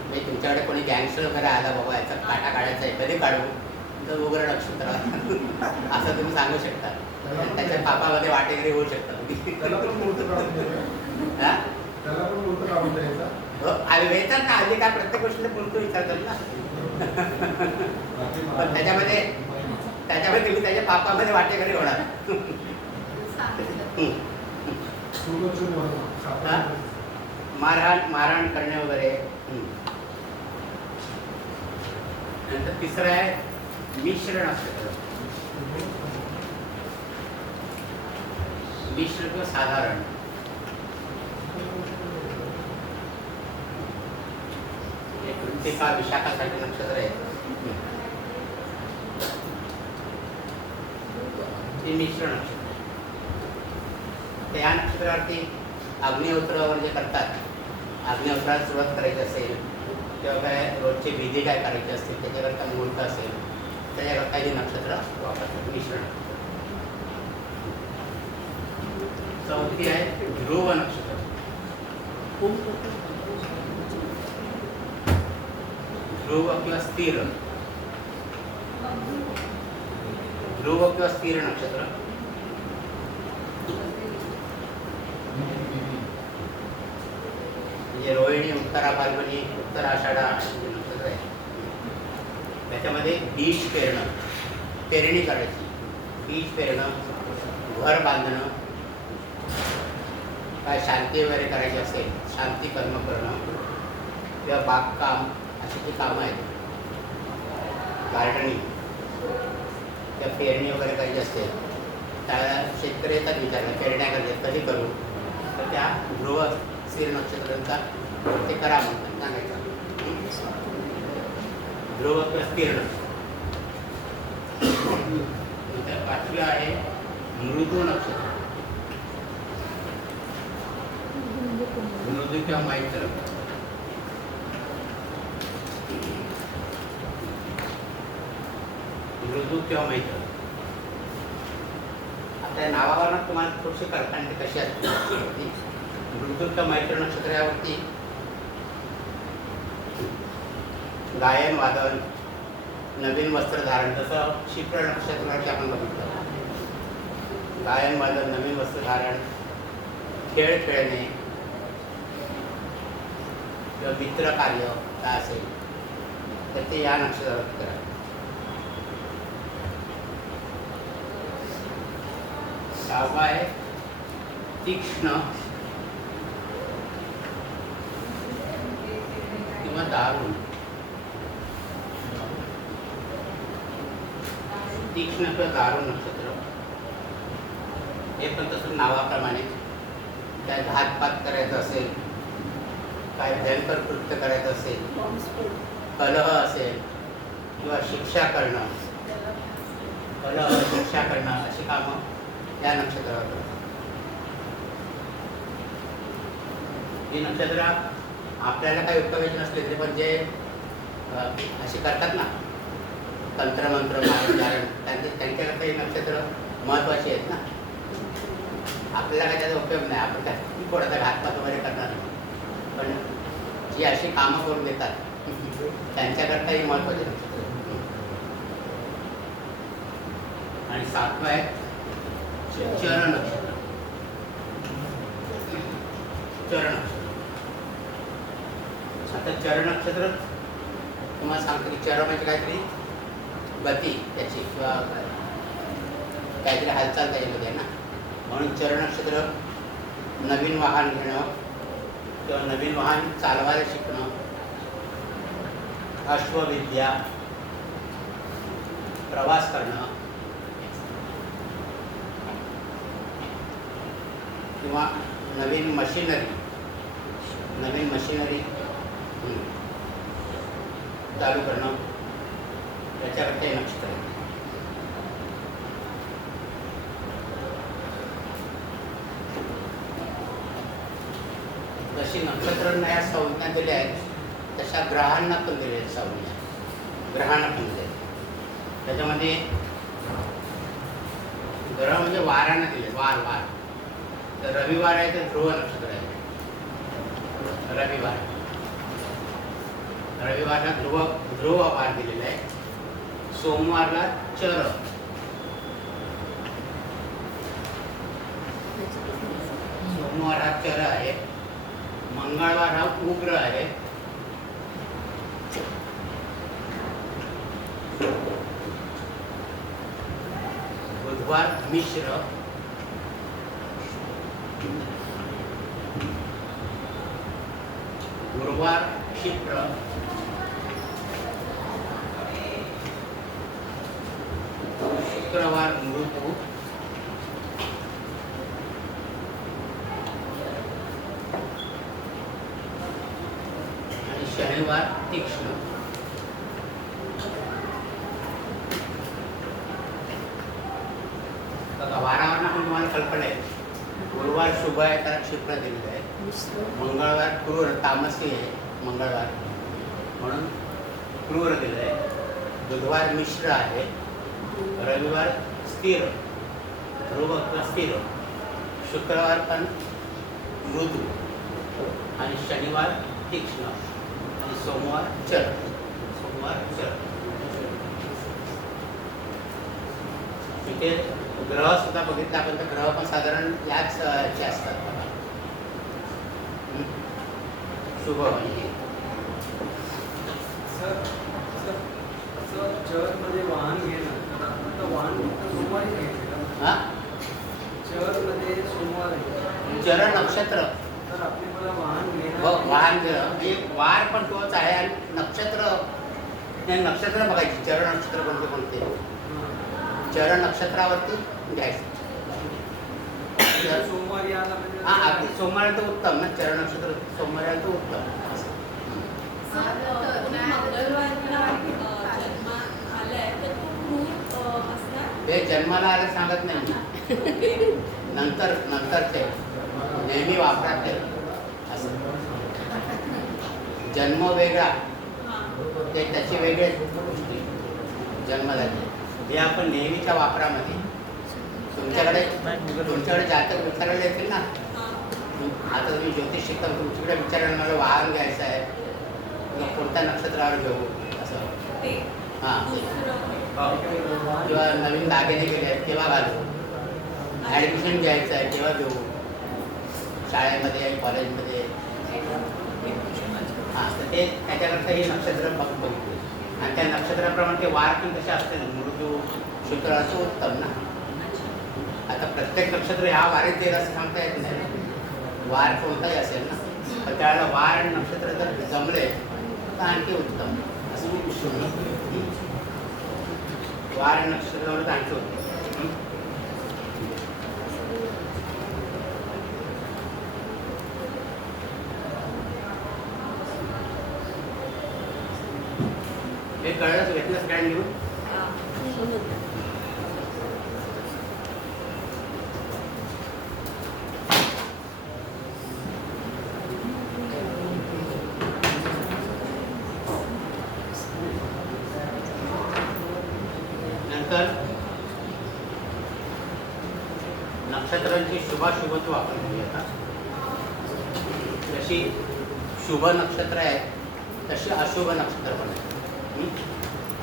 म्हणजे तुमच्याकडे कोणी गँगस्टर वगैरे आला, बाबा याचा काटा काढायचा आहे, कधी काढू? तर उग्र नक्षत्र असं तुम्ही सांगू शकता. त्याच्या पापामध्ये वाटेकरी होऊ शकतात. त्याला पण मूर्त काढून द्यायचा. हा? त्याला पण मूर्त काढून द्यायचा. हो, आणि वेळतात ना, हल्ली काय प्रत्येक गोष्टीला पुरतो विचारतात ना. पण त्याच्यामध्ये तुम्ही त्याच्या पापामध्ये वाटेकरी होणार. हा? मारहाण करणे वगैरे. नंतर तिसरं आहे मिश्र नक्षत्र. मिश्र किंवा साधारण. कृत्तिका विशाखासाठी नक्षत्र आहे. ते मिश्र नक्षत्र. त्या नक्षत्रावरती अग्निहोत्रावर जे करतात, अग्निहोत्राला सुरुवात करायची असेल किंवा काय रोजचे विधी काय करायचे असतील, त्याच्याकरता मुहूर्त असेल, त्याच्याकरता हे नक्षत्र वापरतात. मिश्र नक्षत्र. चौथी आहे ध्रुव नक्षत्र. ध्रुव किंवा स्थिर. ध्रुव किंवा स्थिर नक्षत्र. म्हणजे रोहिणी, उत्तरा फाल्गुनी, उत्तर आषाढा अशी नक्षत्र आहे. त्याच्यामध्ये बीज पेरणं, पेरणी करायची, बीज पेरणं, घर बांधणं, काय शांती वगैरे करायची असेल, शांती कर्म करणं किंवा बागकाम अशी जी कामं आहेत, गार्डनिंग किंवा पेरणी वगैरे करायची असेल, त्याला शेतकरी येतात विचारलं पेरण्या करायच्या कधी करू, तर त्या ध्रुव स्थिर नक्षत्रांचा ते करा म्हणतात, सांगायचं. ध्रुव किंवा स्थिर नक्षत्र. पाचवी आहे मृदू नक्षत्र. मृदू किंवा मैत्र. मृदू किंवा मैत्र. आता या नावावरनं तुम्हाला थोडीशी कल्पना कशी असते. मृदू किंवा मैत्र नक्षत्र यावरती गायन वादन, नवीन वस्त्र धारण, जसं शिप्र नक्षत्रावरती आपण बघितलं, गायन वादन, नवीन वस्त्र धारण, खेळ खेळणे किंवा मित्र कार्य काय असेल तर ते या नक्षत्रावरती करा. सहावा आहे तीक्ष्ण किंवा दारुण. तीक्ष्ण किंवा दारुण नक्षत्र हे पण तसं नावाप्रमाणे काय घातपात करायचं असेल, काय भयंकर कृत्य करायचं असेल, कलह असेल किंवा शिक्षा करणं, कलह शिक्षा करणं अशी कामं या नक्षत्रावर करतात. ही नक्षत्र आपल्याला काही उपयोगाची नसले तरी पण जे अशी करतात ना तंत्रमंत्र मारण, त्यांच्याकरता ही नक्षत्र महत्त्वाची आहेत ना. आपल्याला काही त्याचा उपयोग नाही, आपण काय कोणाचा घातपात वगैरे करणार नाही, पण जी अशी कामं करून देतात त्यांच्याकरता ही महत्त्वाची नक्षत्र. आणि सातवं आहे चर नक्षत्र. चर नक्षत्र. आता चर नक्षत्र तुम्हाला सांगतो की चर म्हणजे काहीतरी गती त्याची किंवा काहीतरी हालचाल त्याच्यामध्ये आहे ना, म्हणून चर नक्षत्र नवीन वाहन घेणं किंवा नवीन वाहन चालवायला शिकणं, अश्वविद्या, प्रवास करणं किंवा नवीन मशिनरी चालू करणं याच्याकडे नक्षत्र आहे. जशी नक्षत्रांना या संज्ञा दिल्या आहेत तशा ग्रहांना पण दिल्या आहेत संज्ञा. ग्रहांना पण दिल्या आहेत. त्याच्यामध्ये ग्रह म्हणजे वारांना दिले. वार तर रविवार आहे तर ध्रुव नक्षत्र आहे. रविवारला ध्रुव वार दिलेला आहे. सोमवारला चर, सोमवार हा चर आहे. मंगळवार हा उग्र आहे. बुधवार मिश्र, गुरुवार क्षिप्र, शुक्रवार मृदू, आणि शनिवार तीक्ष्ण. वारावरनं पण तुम्हाला कल्पना आहे. गुरुवार शुभ आहे त्याला क्षिप्र दिलेलं आहे. मंगळवार क्रूर तामसी आहे मंगळवार म्हणून क्रूर दिलं आहे. बुधवार मिश्र आहे. रविवार स्थिर, ध्रुव स्थिर. शुक्रवार पण मृदू आणि शनिवार तीक्ष्ण आणि सोमवार चर. इथे ग्रह सुद्धा बघितला आपण तर ग्रह पण साधारण याच चे असतात. शुभ म्हणजे शहरमध्ये वाहन घेणं आता वाहन सोमवारी घ्यायचं. हा शहरमध्ये सोमवार आहे चर नक्षत्र तर आपली मला वाहन घेणं वाहन म्हणजे वार पण तोच आहे आणि नक्षत्र नक्षत्र बघायची. चर नक्षत्र कोणते कोणते चर नक्षत्रावरती घ्यायचं. सोमवारी आला म्हणजे हा अगदी सोमवार तर उत्तम ना. चर नक्षत्र सोमवार तर उत्तम. कोणी मंगळवारला जन्म आलाय तर तो क्रूर असणार. ते जन्माला आलं सांगत नाही. नंतर ते नेहमी वापरात ते असं. जन्म वेगळा ते त्याचे वेगळे गोष्टी जन्मदाते हे आपण नेहमीच्या वापरामध्ये तुमच्याकडे जातक विचारायला येतील ना. आता तुम्ही ज्योतिष शिकता तुमच्याकडे विचारायला मला वाहन घ्यायचं आहे मग कोणत्या नक्षत्रावर घेऊ असं. हां किंवा नवीन दागिने केले आहेत केव्हा घालू. ॲडमिशन घ्यायचं आहे केव्हा घेऊ. शाळेमध्ये कॉलेजमध्ये. हां तर ते त्याच्याकरता हे नक्षत्र बघितले आणि त्या नक्षत्राप्रमाणे ते वार पण कसे असते मृदू शुक्राचं उत्तम ना. आता प्रत्येक नक्षत्र ह्या वारीत येईल असं सांगता येत नाही. वार कोणताही असेल ना तर त्यावेळेला वार आणि नक्षत्र जर जमले तर आणखी उत्तम असं मी वार आणि नक्षत्रावर तर आणखी उत्तम. हे कळलं घेतलं सगळ्यांनी घेऊन. नंतर नक्षत्रांची शुभाशुभत्व आपण घेऊया. जशी शुभ नक्षत्र आहे तशी अशुभ नक्षत्र पण आहे.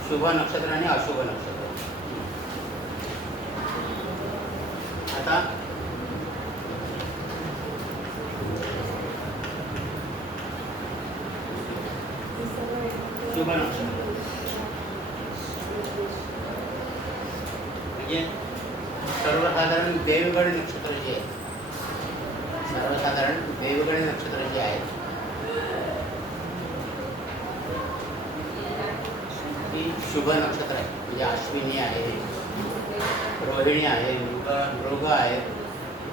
शुभ नक्षत्र आणि अशुभ नक्षत्र. आता शुभ नक्षत्र म्हणजे सर्वसाधारण देवगण नक्षत्र जे आहे ती शुभ नक्षत्र आहे. म्हणजे अश्विनी आहे, रोहिणी आहे, मृग आहे,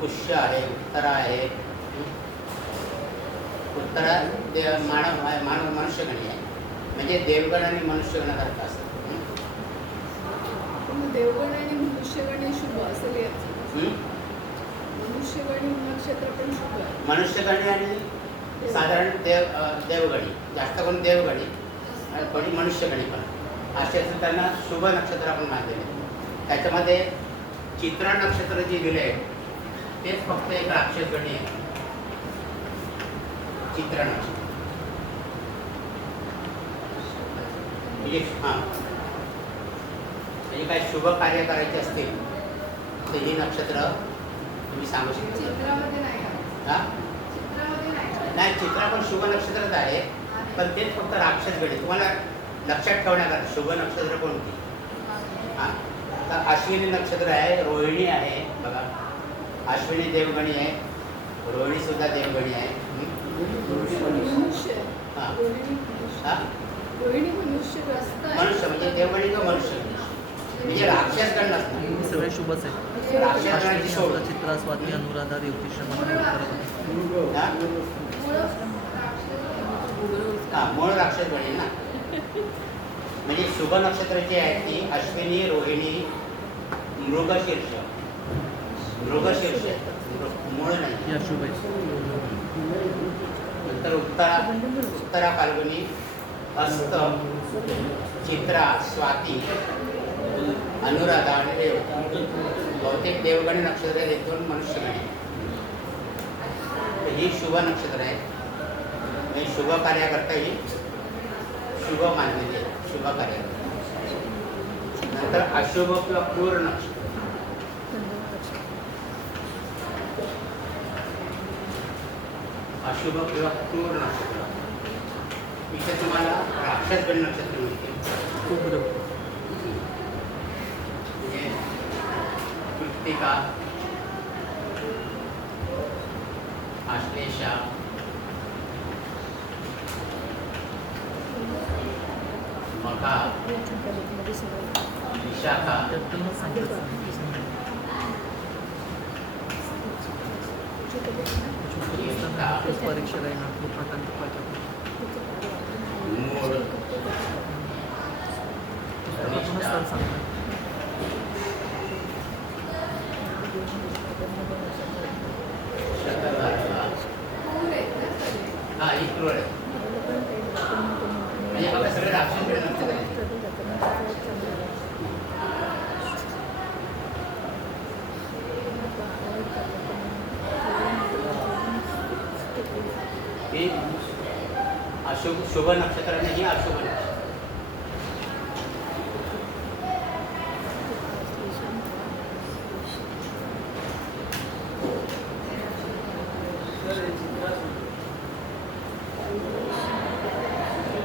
पुष्य आहे, उत्तरा आहे, उत्तरात मानव मनुष्यगणी आहे. म्हणजे देवगण आणि मनुष्यगणासारखं असतं. पण देवगण आणि मनुष्यगण हे शुभ असं लिहायचं. मनुष्यगण नक्षत्र पण शुभ आहे. मनुष्यगणी आणि साधारण देवगणी, जास्त करून देवगणी आणि कोणी मनुष्यगणी पण असे असून त्यांना शुभ नक्षत्र आपण मानलेले. त्याच्यामध्ये चित्रा नक्षत्र जे दिले आहे तेच फक्त एक राक्षसगणी आहे. चित्रा नक्षत्र म्हणजे म्हणजे काही शुभ कार्य करायचे असतील तर ही नक्षत्र तुम्ही सांगू शकता. चित्रामध्ये नाही का? हा चित्रामध्ये नाही का? नाही, चित्रा पण शुभ नक्षत्रच आहे, पण तेच फक्त राक्षसगणी. तुम्हाला लक्षात ठेवण्याकरता शुभ नक्षत्र कोणती. हां, तर अश्विनी नक्षत्र आहे, रोहिणी आहे बघा. अश्विनी देवगणी आहे, रोहिणी सुद्धा देवगणी आहे. मनुष्य आहे. हां रोहिणी मनुष्य. हां रोहिणी मनुष्यग्रस्त आहे. मनुष्य म्हणजे देवगणी का मनुष्य म्हणजे राक्षसगण नसणार. सगळे शुभच आहे. राक्षसगणाची सोड. चित्रा, स्वाती, अनुराधा, रेवती, श्रवण, हां मूळ हां मूळ राक्षसगणी ना. म्हणजे शुभ नक्षत्र जी आहेत ती अश्विनी, रोहिणी, मृगशीर्ष. मृगशीर्ष मूळ नाही. या शुभ आहे. नंतर उत्तरा फाल्गुनी, हस्त, चित्रा, स्वाती, अनुराधा आणि रेवती. बहुतेक देवगणी नक्षत्र आहेत, एक दोन मनुष्यगणी. तर ही शुभ नक्षत्र आहे. म्हणजे शुभ कार्याकरता ही शुभ मानलेली आहे. शुभ कार्य. नंतर अशुभ किंवा क्रूर नक्षत्र. अशुभ किंवा क्रूर नक्षत्र इथे तुम्हाला राक्षसगण नक्षत्र मिळते. म्हणजे कृत्तिका, आश्लेषा, मघा, विशाखा, परीक्षा राहणार मूळ, धनिष्ठा, शतभागा. क्रूर आहेत ना सगळे. हा ही क्रूर आहे. म्हणजे बघा सगळे राक्षसगण नक्षत्र आहे. ही शुभ नक्षत्र आणि ही अशुभ नक्षत्र.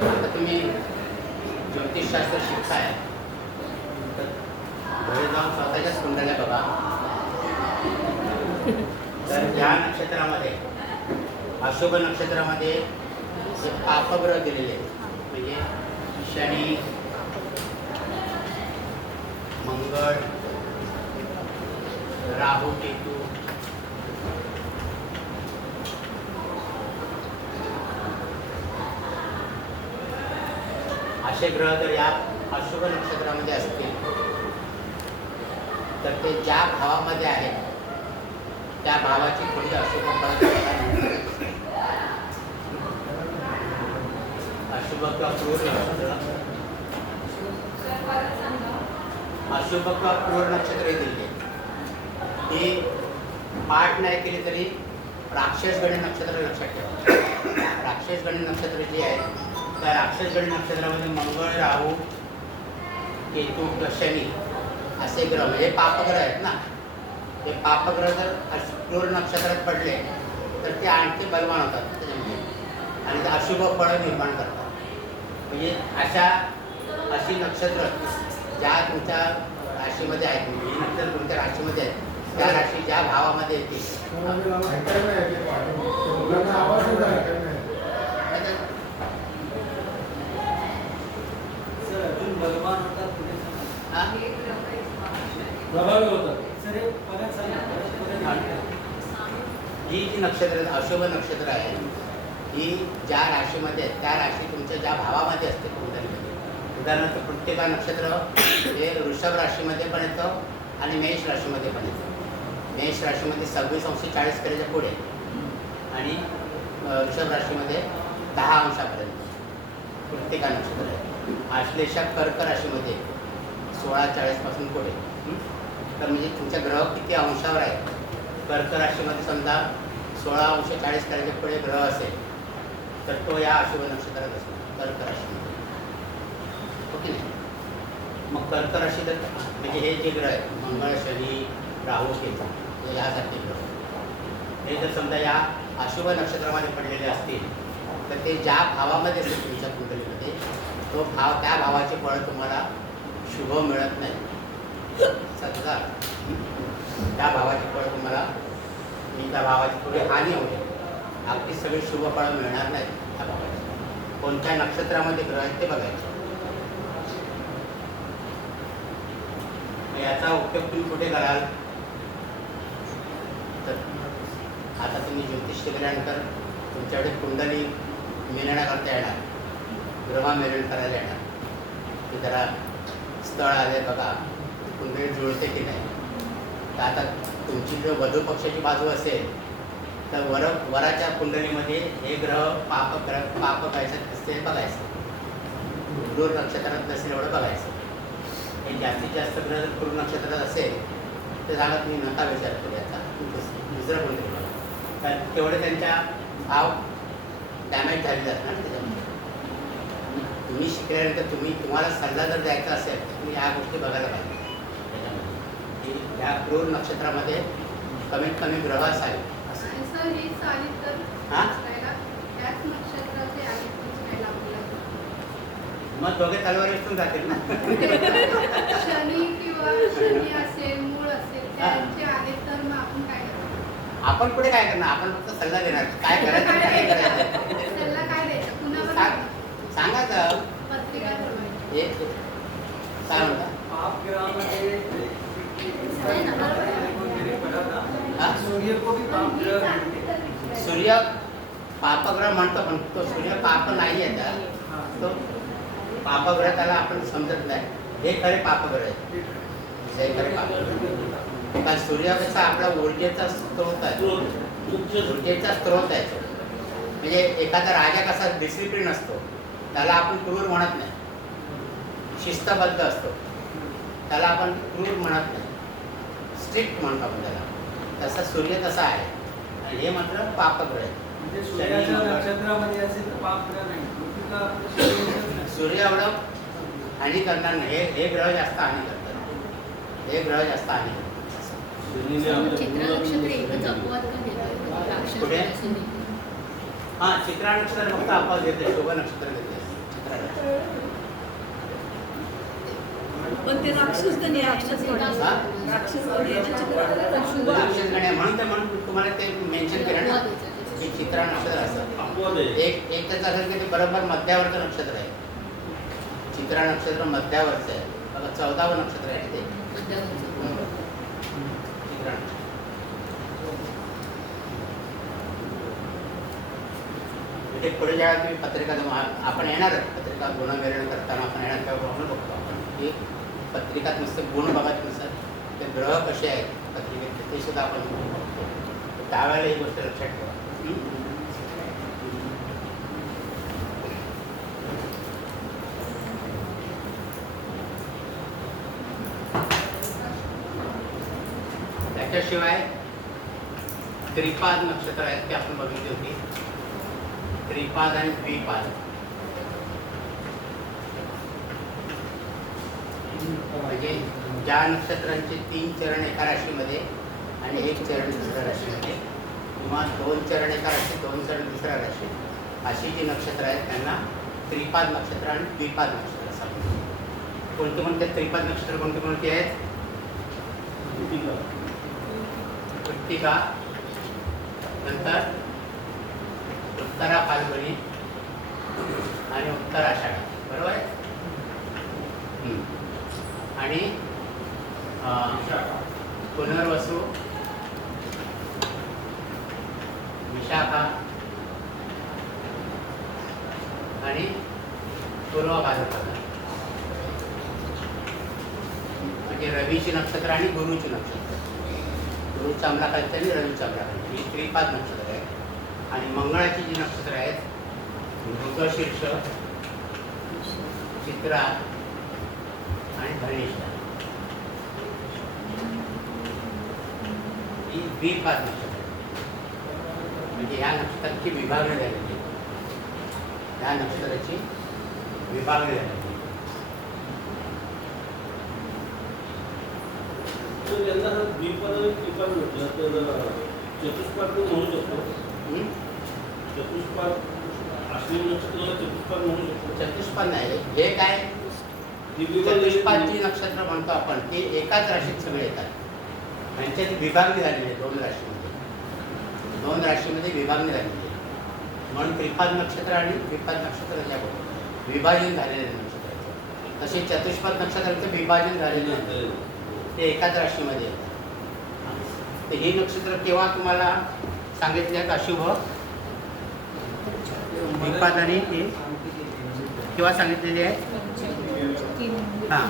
आता तुम्ही ज्योतिषशास्त्र शिकताय तर घरी जाऊन स्वतःच्याच कुंडल्या बघा. तर ह्या नक्षत्रामध्ये अशुभ नक्षत्रामध्ये जे पापग्रह दिलेले आहेत म्हणजे शनी, मंगळ, राहू, केतू, असे ग्रह जर या अशुभ नक्षत्रामध्ये असतील तर ते ज्या भावामध्ये आहेत त्या भावाची थोडी अशुभ अशुभ किंवा क्रूर नक्षत्र. अशुभ किंवा क्रूर नक्षत्र दिले ती पाठ नाही केली तरी राक्षसगणी नक्षत्र लक्षात ठेवा. राक्षसगणी नक्षत्र जी आहे त्या राक्षसगणी नक्षत्रामध्ये मंगळ, राहू, केतू, शनी असे ग्रह म्हणजे पापग्रह आहेत ना. ते पापग्रह जर क्रूर नक्षत्रात पडले तर ते आणखी बलवान होतात त्याच्यामध्ये आणि ते अशुभ फळं निर्माण करतात. म्हणजे अशी नक्षत्र ज्या तुमच्या राशीमध्ये आहेत म्हणजे ही नक्षत्र तुमच्या राशीमध्ये आहेत त्या राशी ज्या भावामध्ये येतील सर अजून बलवान होतात पुढे सांगा. हा? प्रभावी होतात. सर हे परत सांगा. ही जी नक्षत्र अशुभ नक्षत्र आहे ही ज्या राशीमध्ये आहे, त्या राशी तुमच्या ज्या भावामध्ये असते कुंडलीमध्ये. उदाहरणार्थ कृत्तिका नक्षत्र हे वृषभ राशीमध्ये पण येतं आणि मेष राशीमध्ये पण येतं. मेष राशीमध्ये 26°40 करायच्या पुढे आणि वृषभ राशीमध्ये 10 अंशापर्यंत कृत्तिका नक्षत्र आहे. आश्लेषा कर्क राशीमध्ये 16:40 पासून पुढे. तर म्हणजे तुमच्या ग्रह किती अंशावर आहे. कर्क राशीमध्ये समजा 16°40 करायच्या पुढे ग्रह असेल तर तो या अशुभ नक्षत्रात असतो कर्क राशीमध्ये. ओके नाही. मग कर्क राशी जर म्हणजे हे जे ग्रह आहेत मंगळ, शनी, राहू, केतू हे यासारखे ग्रह हे जर समजा या अशुभ नक्षत्रामध्ये पडलेले असतील तर ते ज्या भावामध्ये असेल तुमच्या कुंडलीमध्ये तो भाव त्या भावाचे फळ तुम्हाला शुभ मिळत नाही. समजा त्या भावाचे फळ तुम्हाला त्या भावाची थोडी हानी होते. अगदी सगळी शुभ फळं मिळणार नाही त्या भावाची. कोणत्या नक्षत्रामध्ये ग्रह आहेत ते बघायचे. याचा उपयोग तुम्ही कुठे कराल तर आता तुम्ही ज्योतिष केल्यानंतर तुमच्याकडे कुंडली मिलन करता येणार, ग्रह मिलन करायला येणार की जरा स्थळ आले बघा कुंडली जुळते की नाही. तर आता तुमची जर वधू पक्षाची बाजू असेल तर वराच्या कुंडलीमध्ये हे ग्रह पाप कायच्यात असते बघायचं. क्रूर नक्षत्रात नसेल एवढं बघायचं. हे जास्तीत जास्त ग्रह जर क्रूर नक्षत्रात असेल तर सांगा तुम्ही नका विचार करू याचा दुसरं कोणतरी बघा. कारण तेवढे त्यांच्या भाव डॅमेज झालेले असणार त्याच्यामध्ये. तुम्ही शिकल्यानंतर तुम्हाला सल्ला जर द्यायचा असेल तर तुम्ही ह्या गोष्टी बघायला पाहिजे. त्याच्यामध्ये की या क्रूर नक्षत्रामध्ये कमीत कमी ग्रह असावे. सर हे चालेल तर हां त्याच नक्षत्राचे आहे मग दोघे तलवार विसरून जातील ना. शनी किंवा शनी असेल मूळ असेल त्यांचे आले तर मग आपण काय करणार. आपण पुढे काय करणार. आपण फक्त सल्ला देणार काय करायचं काय करायचं. सल्ला काय द्यायचा कुणावर सांगायचं पत्रिका ठरवायची. हे काय म्हणता. पाप ग्रहामध्ये हां सूर्य को भी पाप ग्रह कहते हैं. सूर्य पापग्रह म्हणतो पण तो सूर्य पाप नाही आहे त्या. तो पापग्रह त्याला आपण समजत नाही. हे खरे पापग्रह आहे. हे खरे पापग्रह. कारण सूर्य कसा आपला ऊर्जेचा स्रोत आहे. ऊर्जेचा स्रोत आहे तो. म्हणजे एखादा राजा कसा डिसिप्लिन असतो त्याला आपण क्रूर म्हणत नाही. शिस्तबद्ध असतो त्याला आपण क्रूर म्हणत नाही. स्ट्रिक्ट म्हणतो आपण त्याला. तसा सूर्य तसा आहे आणि हे मात्र पापग्रह आहे. म्हणजे सूर्याच्या नक्षत्रामध्ये असेल तर पाप ग्रह नाही. पृथ्वीला सूर्य एवढं हानी करणार नाही. हे ग्रह जास्त हानी करतात. हे ग्रह जास्त हानी करतात. चित्रा नक्षत्र एकच कुठे हां चित्रा नक्षत्र फक्त अपवाद घेते. शुभ नक्षत्र घेते चित्रा नक्षत्र. पण ते राक्षस गणे राक्षस गणे म्हणून तुम्हाला ते मेन्शन केलं ना की चित्रा नक्षत्र असं एक त्याचं असेल की ते बरोबर मध्यावरचं नक्षत्र आहे. चित्रा नक्षत्र मध्यावरचं आहे बघा. 14वं नक्षत्र आहे ते चित्रा नक्षत्र. ते पुढे ज्या तुम्ही पत्रिका आपण येणार पत्रिका गुणविरण करताना आपण येणार तेव्हा प्रॉब्लेम बघतो आपण की पत्रिकात नुसतं गुण बघत नसतात ते ग्रह कसे आहेत पत्रिकेत ते सुद्धा आपण बघतो. त्यावेळेला ही गोष्ट लक्षात ठेवा. त्याच्याशिवाय त्रिपाद नक्षत्र आहेत ते आपण बघितली होती. त्रिपाद आणि द्विपाद म्हणजे ज्या नक्षत्रांचे 3 चरण एका राशीमध्ये आणि 1 चरण दुसऱ्या राशीमध्ये किंवा 2 चरण एका राशी 2 चरण दुसऱ्या राशी अशी जी नक्षत्र आहेत त्यांना त्रिपाद नक्षत्र आणि द्विपाद नक्षत्र असतात. कोणते कोणते त्रिपाद नक्षत्र कोणते कोणते आहेत. कृत्तिका नंतर उत्तरा फाल्गुनी आणि उत्तर आषाढ बरोबर आहे. आणि पुनर्वसू विशाखा आणि पूर्व भाद्रपद म्हणजे रवीची नक्षत्र आणि गुरुची नक्षत्र. गुरु चांबला खालची आणि रवी चांबला खालची ही त्रिपाद नक्षत्र आहे. आणि मंगळाची जी नक्षत्र आहेत मृगशीर्ष, चित्रा आणि धनिष्ठा ही द्विपाद नक्षत्र म्हणजे या नक्षत्राची विभागणी झालेली आहे. या नक्षत्राची विभागणी झालेली आहे. तर यांना द्विपद आणि त्रिपद म्हटलं तर चतुष्पाद पण म्हणू शकतो. चतुष्पाद अश्विनी नक्षत्राला चतुष्पाद म्हणू शकतो. चतुष्पाद नाही हे काय चतुष्पादची नक्षत्र म्हणतो आपण की एकाच राशीत सगळे येतात. यांच्यात विभागणी झालेली आहे दोन राशीमध्ये विभागणी झालेली आहे. म्हणून त्रिपाद नक्षत्र आणि द्विपाद नक्षत्राच्या विभाजन झालेले नक्षत्राचं. तसे चतुष्पाद नक्षत्राचं विभाजन झालेलं नाही, ते एकाच राशीमध्ये येतात. तर ही नक्षत्र केव्हा तुम्हाला सांगितले आहेत अशुभ द्विपाद आणि हे केव्हा सांगितलेली आहे? हां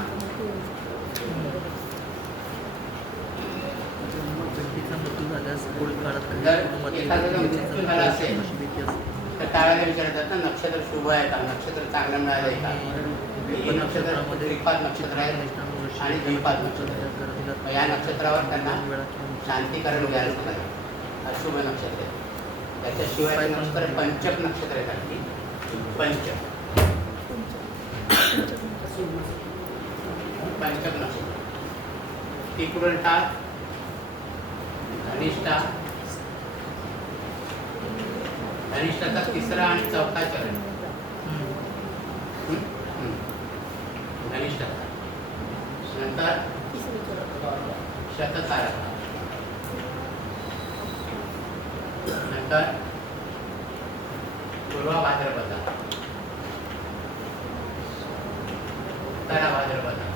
व्यक्तीचा मृत्यू झाल्यास पुढील काळात जर एखाद्याचा मृत्यू झाला असेल तर त्यावेळेला विचारतात ना नक्षत्र शुभ आहे का, नक्षत्र चांगलं मिळालं आहे का. हे नक्षत्र त्रिपाद नक्षत्र आहे आणि द्विपाद नक्षत्र. या नक्षत्रावर त्यांना शांतीकरण घ्यायला पाहिजे. अशुभ नक्षत्र आहे. त्याच्याशिवाय नक्षत्र पंचक नक्षत्र आहे आणखी पंचक नक्षत्र तिकुरंटा, धनिष्ठा, धनिष्ठाचा तिसरा आणि चौथा चरण धनिष्ठाचा. नंतर शततारका, नंतर पूर्व भाद्रपदा, उत्तर भाद्रपदा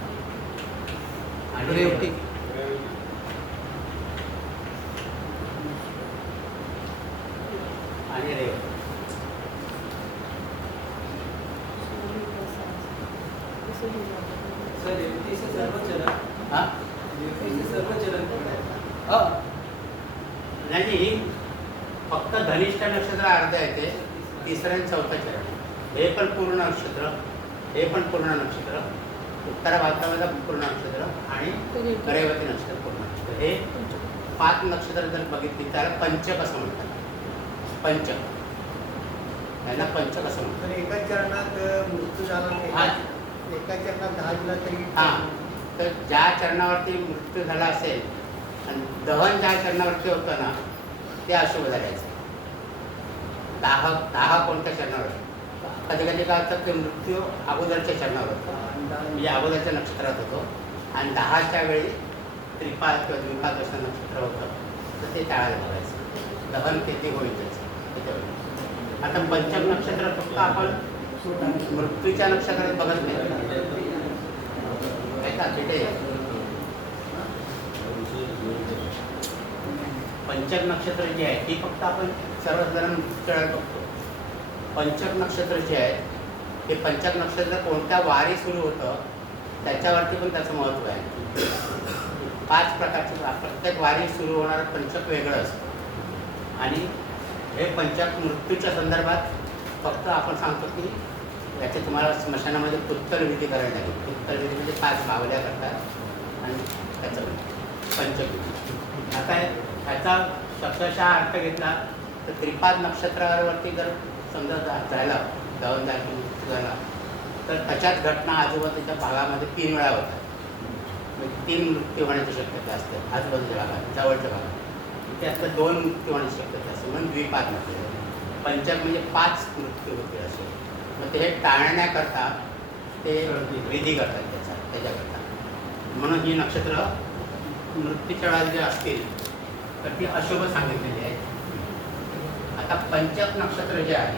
आणि रेवती. आणि रेवती सर रेवतीचे सर्व चरण हा रेवतीचे सर्व चरण नाही ही फक्त धनिष्ठा नक्षत्र अर्ध्या येते. तिसरं आणि चौथा चरण हे पण पूर्ण नक्षत्र, हे पण पूर्ण नक्षत्र, उत्तर भाद्रपदा पूर्ण नक्षत्र आणि रेवती नक्षत्र पूर्ण नक्षत्र. हे 5 नक्षत्र जर बघितली त्याला पंचक असं म्हणतात. पंचक यांना पंचक असं म्हणतात. तर एका चरणात मृत्यू झाला हा. नाही, एका चरणात 10 दिला तरी हां तर ज्या चरणावरती मृत्यू झाला असेल आणि दहन ज्या चरणावरती होतं ना ते अशुभ झाल्याचं. दाह कोणत्या चरणावर? कधी कधी काय होतं की मृत्यू अगोदरच्या चरणावर होतो म्हणजे अगोदरच्या नक्षत्रात होतो आणि 10च्या वेळी त्रिपाद किंवा द्विपाद असं नक्षत्र होतं तर ते टाळायला बघायचं. दहन किती होईल त्याचं. आता पंचम नक्षत्र फक्त आपण मृत्यूच्या नक्षत्रात बघत नाही का तिथे पंचक नक्षत्र जे आहे ती फक्त आपण सर्वजण मृत्यूकाळात बघतो. पंचक नक्षत्र जे आहे ते पंचक नक्षत्र कोणत्या वारी सुरू होतं त्याच्यावरती पण त्याचं महत्त्व आहे. 5 प्रकारचं प्रत्येक वारी सुरू होणारं पंचक वेगळं असतं आणि हे पंचक मृत्यूच्या संदर्भात फक्त आपण सांगतो की याचे तुम्हाला स्मशानामध्ये पुत्तरविधी करायला लागेल. पुत्तरविधी म्हणजे 5 बावल्या करतात आणि त्याचं पंचविधी. आता ह्याचा शब्दशः अर्थ घेतला तर त्रिपाद नक्षत्रावरती जर समजा झाला दहन झाला तर त्याच्यात घटना आजूबाजूच्या भागामध्ये 3 वेळा होतात. म्हणजे 3 मृत्यू होण्याची शक्यता असते आजूबाजूच्या भागात, जवळच्या भागात. त्यातलं 2 मृत्यू होण्याची शक्यता असते म्हणून द्विपाद नक्षत्र. पंचक म्हणजे 5 मृत्यू होते असे. मग ते हे टाळण्याकरता ते विधी करतात त्याच्याकरता. म्हणून ही नक्षत्र मृत्यूच्या वेळेला जे असतील तर ती अशुभ सांगितलेली आहे. आता पंचक नक्षत्र जे आहे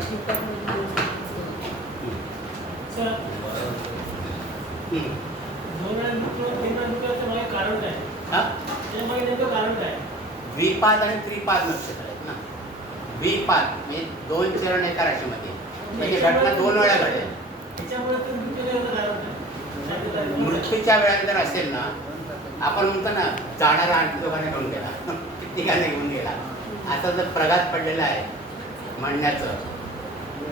कारण काय? कारण काय? द्विपाद आणि त्रिपाद नक्षत्र आहेत ना. द्विपाद म्हणजे 2 चरण एका राशीमध्ये म्हणजे घटना 2 वेळा घडल्या. त्याच्यामुळे ते मृत्यूने एवढं काय होतं? मृत्यूच्या वेळेला जर असेल ना, आपण म्हणतो ना जाणारा आणखी दोघांना घेऊन गेला, तिघांना घेऊन गेला, आता जर प्रघात पडलेला आहे म्हणण्याचं,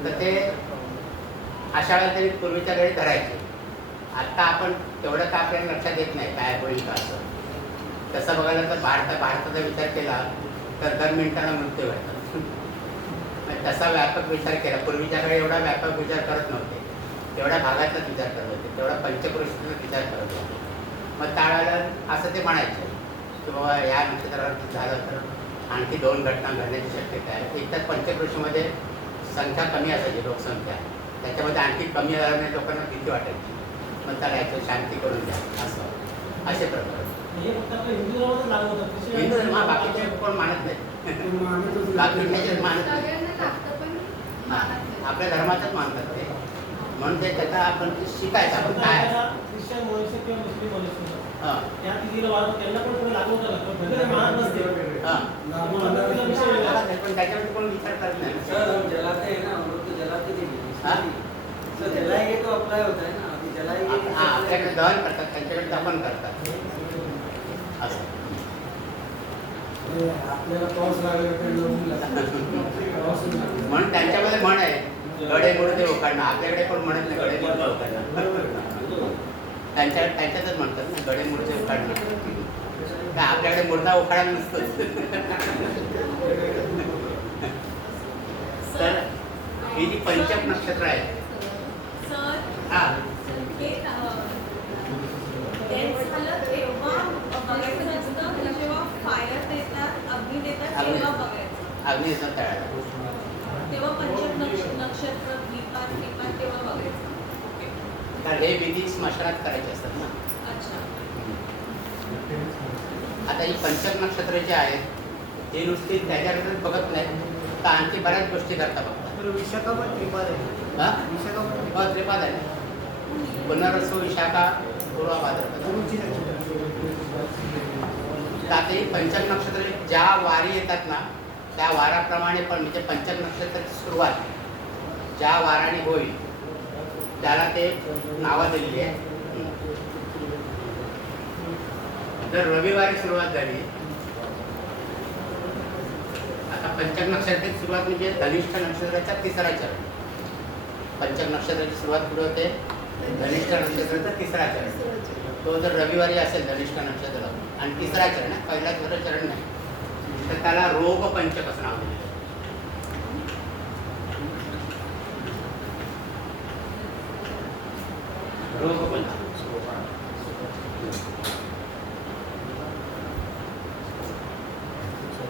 तर ते अशा वेळेला तरी पूर्वीच्या वेळी धरायचे. आत्ता आपण तेवढं का आपल्याला लक्षात येत नाही काय होईल का असं. तसं बघायला तर भारताचा विचार केला तर दर मिनिटाला मृत्यू व्हायचा. तसा व्यापक विचार केला. पूर्वीच्या काळी एवढा व्यापक विचार करत नव्हते, तेवढ्या भागातलाच विचार करत होते, तेवढा पंचक्रोशीचाच विचार करत होते. मग त्यावेळेला असं ते म्हणायचे की बाबा या नक्षत्रावर झालं तर आणखी 2 घटना घडण्याची शक्यता आहे. एक तर पंचक्रोशीमध्ये संख्या कमी असायची, लोकसंख्या, त्याच्यामध्ये आणखी कमी झाल्याने लोकांना भीती वाटायची. मग त्याला याचं शांती करून द्या असं, असे प्रकार. हे फक्त आपल्या हिंदू धर्मातच लागू होतं. हिंदू धर्म बाकीचे कोण मानत नाही, बाकी त्याच्यात मानत नाही. सगळ्यांना लागतं पण मानत नाही. आपल्या धर्मातच मानतात ते, म्हणून ते त्याचा आपण शिकायचं आपण काय आहे. ख्रिश्चन मनुष्य किंवा मुस्लिम मनुष्य हां त्या तिघीला वाढवून त्यांना पण थोडं लागू होतं का? भले ते मानत नसते. हां मग तिला विषय वेगळा. पण त्याच्यामध्ये कोण विचार करत नाही. सर जलाते आहे ना, अमृत जलाते हा? सर जलाएंगे तो अप्लाय होता है ना, अभी जलाएंगे. हां आपल्याकडे दहन करतात, त्यांच्याकडे दफन करतात असं. आपल्याला पाऊस म्हणून त्यांच्यामध्ये म्हण आहे, गडे मुडदे उखाडणं. आपल्याकडे कोण म्हणत नाही गडे मुडदे उखाडणं. त्यांच्यातच म्हणतात ना गडे मुडदे उखाडणं. का आपल्याकडे मुर्दा उखाडा नसतोच. तर ही जी पंचक नक्षत्र आहे, सर हा हे डेथ झालं तेव्हा बघायचं नसतं, जेव्हा फायर देतात, अग्नी देतात अग्नी. तेव्हा बघायचं. अग्नीचा तळाला तेव्हा पंचम नक्षत्र दीपात तेव्हा बघायचं. ओके. तर हे विधी स्मशानात करायचे असतात ना. अच्छा. आता ही पंचक नक्षत्र जे आहेत ते नुसती त्याच्याकडे बघत नाही, तर आणखी बऱ्याच गोष्टी करता बघतात. तर विशाखा पण त्रिपाद आहे. हा विशाखा पण त्रिपाद आहे. पुनरसो विशाखा पूर्वा भाद्रपद. गुरुची नक्षत्र. तर आता ही पंचक नक्षत्र ज्या वारी येतात ना त्या वाराप्रमाणे पण, म्हणजे पंचक नक्षत्राची सुरुवात ज्या वाराने होईल त्याला ते नावं दिलेली आहे. जर रविवारी सुरुवात झाली, आता पंचक नक्षत्राची सुरुवात म्हणजे धनिष्ठ नक्षत्राचा 3रा चरण. पंचक नक्षत्राची सुरुवात कुठे होते? धनिष्ठ नक्षत्राचा 3रा चरण. तो जर रविवारी असेल धनिष्ठ नक्षत्र आणि 3रा चरण आहे, पहिला 2रा चरण नाही, तर त्याला रोग पंचक असं नाव दिलेलं आहे. रोग पंचक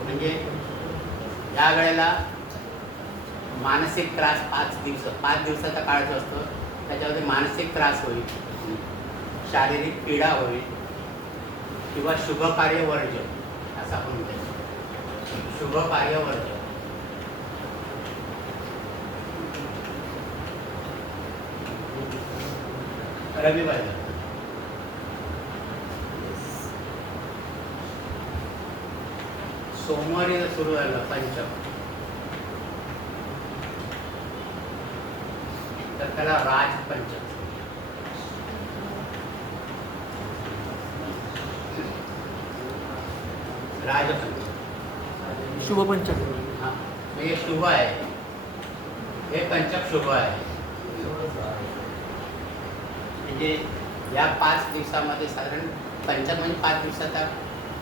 म्हणजे या वेळेला मानसिक त्रास 5 दिवसाचा काळ जो असतो त्याच्यामध्ये मानसिक त्रास होईल, शारीरिक पीडा होईल किंवा शुभ कार्य वर्ज्य असं आपण म्हणतो. शुभ कार्य वर्ज्य. रविवारी सोमवारी जर सुरू झालं पंचम तर त्याला राजपंचक. राजपंचक शुभपंचक. हा हे शुभ आहे, हे पंचक शुभ आहे. म्हणजे या 5 दिवसामध्ये साधारण पंचक म्हणजे 5 दिवसाचा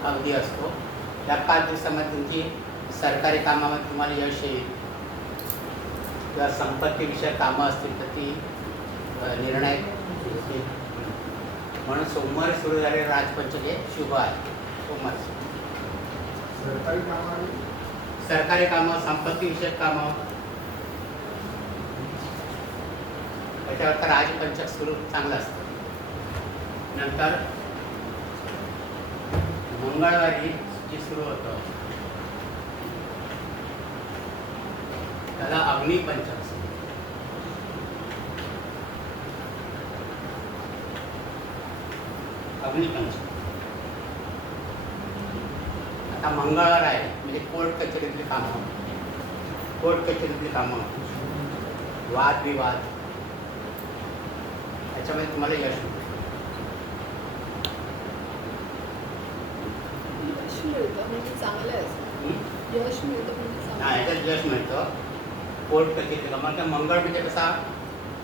अवधी असतो. या 5 दिवसामध्ये तुमची सरकारी कामामध्ये तुम्हाला यश येईल किंवा संपत्तीविषयक कामं असतील तर ती निर्णय घेतील. म्हणून सोमवारी सुरू झालेले राजपंचक हे शुभ आहे. सोमवारी सरकारी कामं, संपत्तीविषयक कामं, त्याच्यावर तर राजपंचक सुरू चांगलं असतं. नंतर मंगळवारी जी सुरू होतं त्याला अग्निपंचक. अग्निपंचक. आता मंगळवार आहे म्हणजे कोर्ट कचेरीतली कामं, वादविवाद याच्यामध्ये तुम्हाला यश मिळेल. यश मिळतं म्हणजे चांगलं आहे असं. यश मिळतं म्हणजे हा, चांगलं आहे. याच्यात यश मिळतं. कोर्ट कचेरी मग मंगळ म्हणजे कसा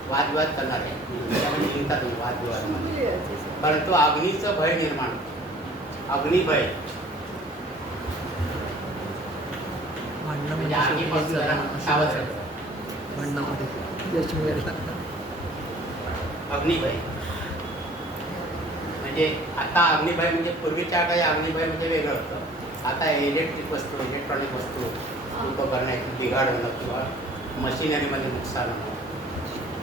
वादविवाद करणार आहे त्याच्यामध्ये जिंकतात तुम्ही वादविवादामध्ये. शुभ लिहायचं असं. परंतु अग्नीचं भय निर्माण होतं. अग्निभय भांडणं म्हणजे म्हणजे आगीपासून शेवटी जरा सावध राहायचं. भांडणामध्ये यश मिळायला अग्निभय म्हणजे आता अग्निभय म्हणजे पूर्वीच्या काही अग्निभय म्हणजे वेगळं होतं. आता इलेक्ट्रिक वस्तू इलेक्ट्रॉनिक वस्तू उपकरणे बिघाड होणं किंवा मशिनरीमध्ये नुकसान होणं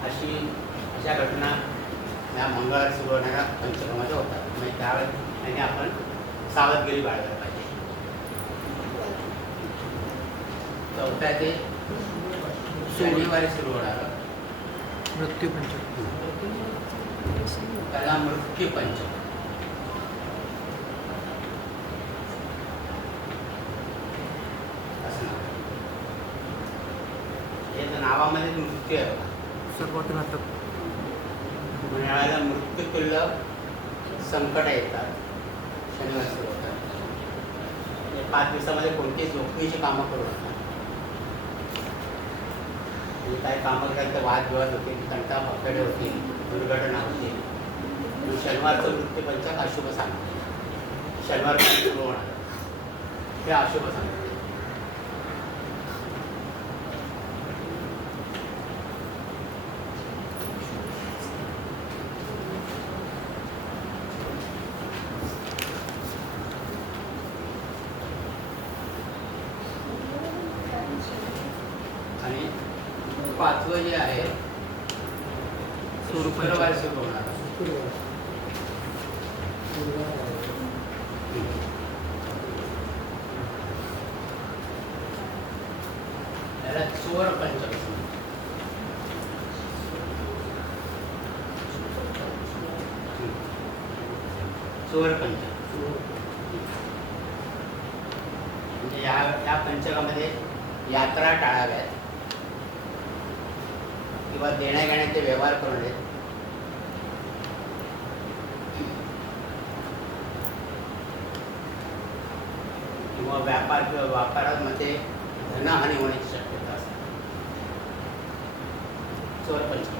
अशा घटना या मंगळवारी सुरू होणाऱ्या पंचकर्माच्या होतात. म्हणजे त्यावेळेस आपण सावधगिरी बाळगायला पाहिजे. चौथ्या ते शनिवारी सुरू होणारं मृत्यू पंचक. त्याला मृत्यू पंचक असं नाव. हे तर नावामध्ये मृत्यू आहे बघा. सर्वात घातक. उन्हाळ्याला मृत्यूतुल्य संकट येतात. शनिवार सुरू होतात. म्हणजे 5 दिवसामध्ये कोणतीही जोखमीची कामं करू नका. म्हणजे काही कामं करायला तर वादविवाद होतील, तंटा पकडे होतील, दुर्घटना होतील. शनिवारचं मृत्यूपंचक अशुभ सांगते. शनिवारपासून सुरू होणार ते अशुभ सांगते. आणि 5वं जे आहे शुक्रवारी सुरू होणार. त्याला चोर पंचक चोर पंचक म्हणजे या पंचकामध्ये यात्रा टाळाव्यात किंवा देण्या घेण्याचे व्यवहार करू नयेत. किंवा व्यापार किंवा व्यापारामध्ये धनहानी होण्याची शक्यता असते. चोर पंचक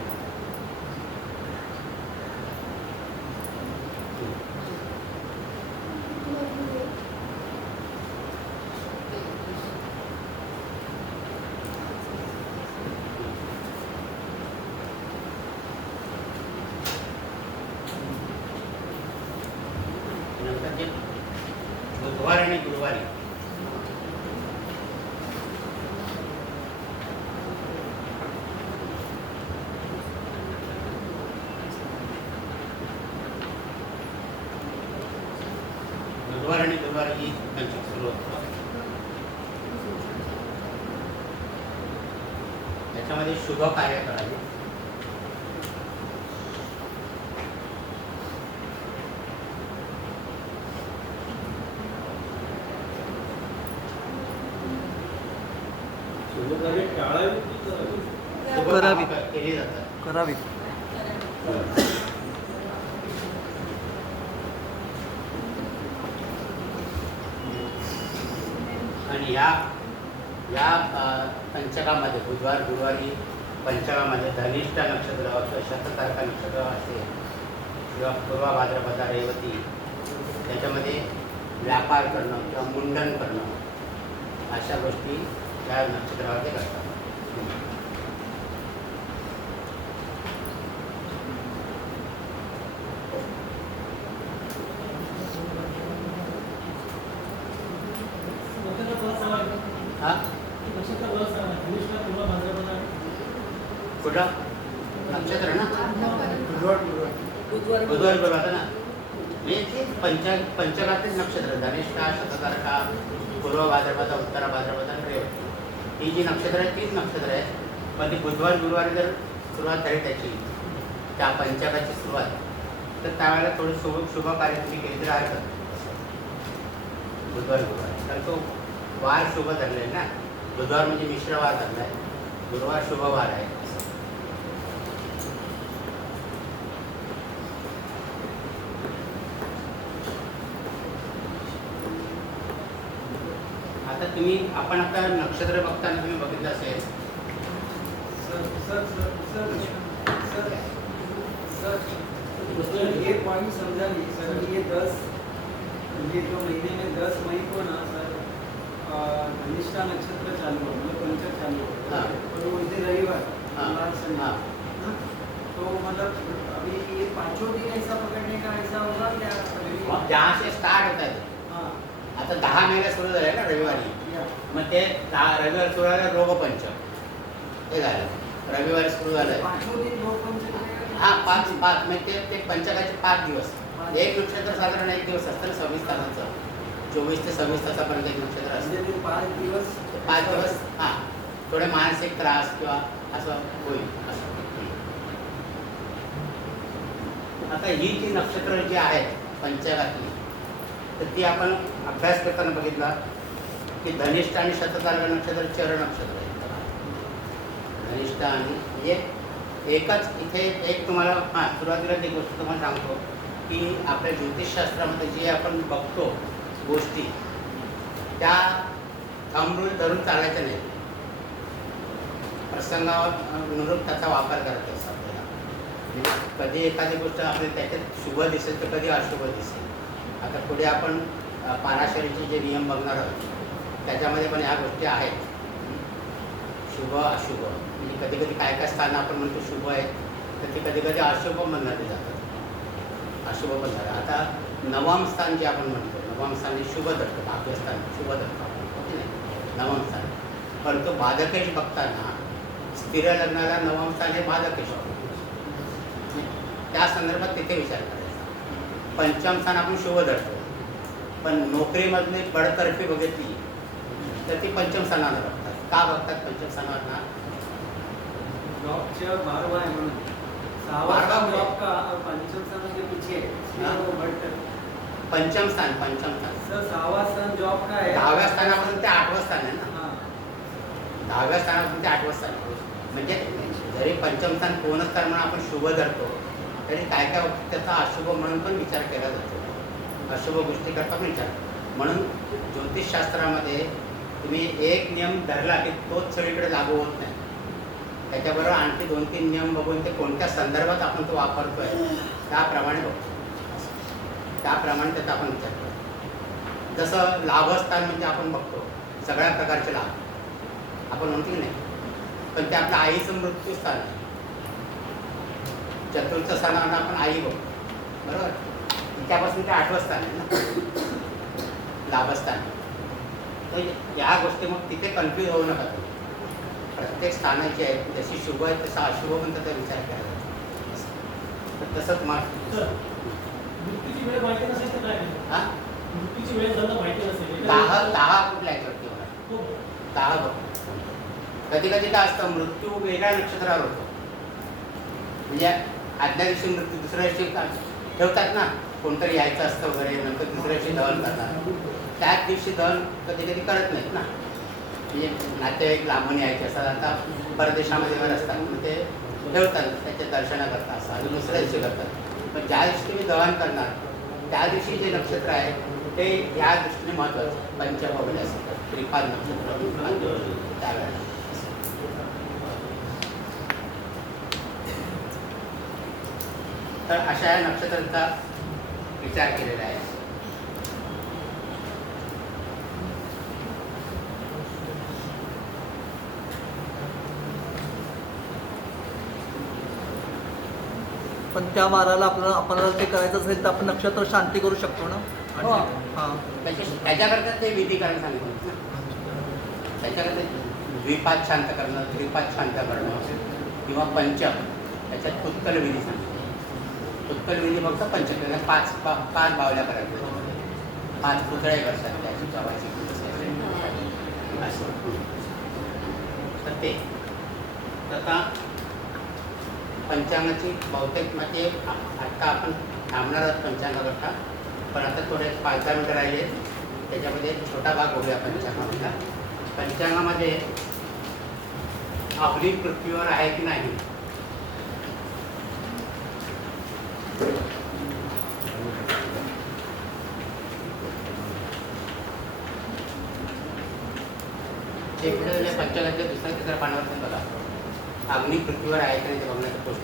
नंतर जे बुधवार आणि गुरुवारी ही पंचक सुरू होतं. त्याच्यामध्ये शुभ कार्य करावे. शुभकार्य टाळावी की करावी? शुभ करावी. कामं केली जातात. करावी. आणि या पंचकामध्ये बुधवार गुरुवारी पंचकामध्ये धनिष्ठा नक्षत्र किंवा शततारका नक्षत्र असेल किंवा पूर्वा भाद्रपदा रेवती त्याच्यामध्ये व्यापार करणं किंवा मुंडन करणं अशा गोष्टी त्या नक्षत्रामध्ये करतात. हा कुठं नक्षत्र ना बुधवार गुरुवार ना हे पंचकातील नक्षत्र धनिष्ठा शततारका पूर्व भाद्रपदा उत्तर भाद्रपदा रेवती ही जी नक्षत्र आहेत तीच नक्षत्र आहेत. पण ती बुधवार गुरुवारी जर सुरुवात झाली त्याची त्या पंचकाची सुरुवात तर त्यावेळेला थोडं शुभ कार्य तुम्ही केली तर आहे बुधवार गुरुवार कारण तो वार शुभ धरले ना. बुधवार म्हणजे मिश्र वार धरला आहे. गुरुवार शुभ वार आहे. तुम्ही आपण आता नक्षत्र बघताना तुम्ही बघितलं असेल sir sir sir sir sir sir ये पॉइंट समझा नहीं सर। ये 10 ये जो महीने में 10 मई को ना सर धनिष्ठा नक्षत्र चालू हो मतलब पंचक चालू हो हाँ। और उस दिन रविवार हाँ। लास्ट संडे हाँ। हाँ? तो मतलब अभी ये 5 दिन ऐसा पकड़ने का ऐसा होगा क्या अभी? जहाँ से स्टार्ट होत आहे हाँ आता 10 मेला सुरू झालं ना रविवारी या मग ते रविवारी सुरू झालं रोगपंचक ते झालं रविवारी सुरू झालं 5 दिन लोग पंचक में हा 5 म्हणजे ते पंचकाचे 5 दिवस एक नक्षत्र साधारण एक दिवस असतं ना 26 तासाचं 24 ते 26 तासापर्यंत एक नक्षत्र असतं म्हणजे ते 5 दिवस 5 दिवस हां थोडे मानसिक त्रास किंवा असं होईल असं आता ही जी नक्षत्र जी आहेत पंचकातली तर ती आपण अभ्यास करताना बघितला की धनिष्ठ आणि शततारक नक्षत्र चर नक्षत्र आहे धनिष्ठ आणि म्हणजे एकच इथे एक तुम्हाला हां सुरुवातीला एक गोष्ट तुम्हाला सांगतो की आपल्या ज्योतिषशास्त्रामध्ये जे आपण बघतो गोष्टी त्या थंब रूल धरून चालायच्या नाही प्रसंगानुरूप त्याचा वापर करायचा असतो आपल्याला म्हणजे कधी एखादी गोष्ट आपल्याला त्याच्यात शुभ दिसेल तर कधी अशुभ दिसेल आता पुढे आपण पाराशरीचे जे नियम बघणार आहोत त्याच्यामध्ये पण ह्या गोष्टी आहेत शुभ अशुभ म्हणजे कधी कधी काय काय स्थानं आपण म्हणतो शुभ आहेत तर ते कधी कधी अशुभ म्हणले जातात अशुभ म्हणतात आता नवम स्थान जे आपण म्हणतो नवम स्थान हे शुभ दत्त भाग्यस्थान शुभ दत्त आपण म्हणतो की नाही नवम स्थान परंतु बाधकेश बघताना स्थिर लग्नाला नवम स्थान हे बाधकेश त्या संदर्भात तिथे विचार करायचा पंचम स्थान आपण शुभ धरतो पण नोकरीमधली बडतर्फी बघितली तर ती पंचम स्थानाला बघतात का बघतात पंचम स्थानावर जॉबच्या 12वां आहे म्हणून 6वां 12वां जॉब का और पंचम स्थान के पीछे है इसलिए हाँ। वो बढ़कर पंचम स्थान सर 6वां स्थान जॉब का है 10व्या स्थानापासून ते 8वं स्थान आहे ना हाँ 10व्या स्थानापासून ते 8वं स्थान आहे. म्हणजे जरी पंचम स्थान पूर्ण स्थान म्हणून आपण शुभ धरतो तरी काय काय त्याचा अशुभ म्हणून पण विचार केला जातो अशुभ गोष्टी करता पण विचार म्हणून ज्योतिषशास्त्रामध्ये तुम्ही एक नियम धरला की तोच सगळीकडे लागू होत नाही त्याच्याबरोबर आणखी 2-3 नियम बघून ते कोणत्या संदर्भात आपण तो वापरतोय त्याप्रमाणे बघतो त्याप्रमाणे त्याचा आपण विचार करतो जसं लाभस्थान म्हणजे आपण बघतो सगळ्या प्रकारचे लाभ आपण म्हणतो की नाही पण ते आपल्या आईचं मृत्यू स्थान आहे चतुर्थ स्थानावर आपण आई बघतो बरोबर त्यापासून ते 8वं स्थान आहे ना लाभस्थान तर या गोष्टी मग तिथे कन्फ्यूज होऊ नका तुम्ही प्रत्येक स्थानाची आहे जशी शुभ आहे तसा अशुभ पण त्याचा विचार करायला तर तसं तुम्हाला मृत्यूची वेळ माहिती नसेल तर काय हां मृत्यूची वेळ जर माहिती नसेल 10 कुठल्या याच्यावरती होणार 10 बघ कधी कधी काय असतं मृत्यू वेगळ्या नक्षत्रावर होतो म्हणजे आदल्या दिवशी मृत्यू दुसऱ्या दिवशी ठेवतात ना कोणतरी यायचं असतं वगैरे नंतर दुसऱ्या दिवशी दहन करतात त्याच दिवशी दहन कधी कधी करत नाहीत ना म्हणजे नातेवाईक लांबून यायचे असतात आता परदेशामध्ये वगैरे असतात मग ते ठेवतात त्याचे दर्शनं करतात असं आणि दुसऱ्या दिवशी करतात पण ज्या दिवशी तुम्ही दहन करणार त्या दिवशी जे नक्षत्र आहे ते या दृष्टीने महत्त्वाचं पंचपवले असतात त्रिपाद नक्षत्र त्यावेळेला तर अशा या नक्षत्राचा विचार केलेला आहे पण त्या वाराला आपल्याला ते करायचं असेल तर आपण नक्षत्र शांती करू शकतो ना हो. हां त्याच्याकरता ते विधी करायला सांगितलं ना त्याच्याकरता द्विपाद शांत करणं त्रिपाद शांत करणं किंवा पंचम त्याच्यात उत्कल विधी सांगितलं उत्कल विधी फक्त पंचम 5 बावल्या करायच्या 5 पुतळे करतात त्याची जवाची असं तर ते आता पंचांगाची बहुतेक म्हणजे आत्ता आपण थांबणार आहोत पंचांगाकरता पण आता थोडे 5-10 मिनिटं राहिले त्याच्यामध्ये एक छोटा भाग बघूया पंचांगामधला पंचांगामध्ये आपली पृथ्वीवर आहे की नाही ते पुढे पंचांगाच्या दुसऱ्या तिसऱ्या पानावर ते बघा. अग्नी पृथ्वीवर आहे की नाही ते बघण्याचं पोस्ट.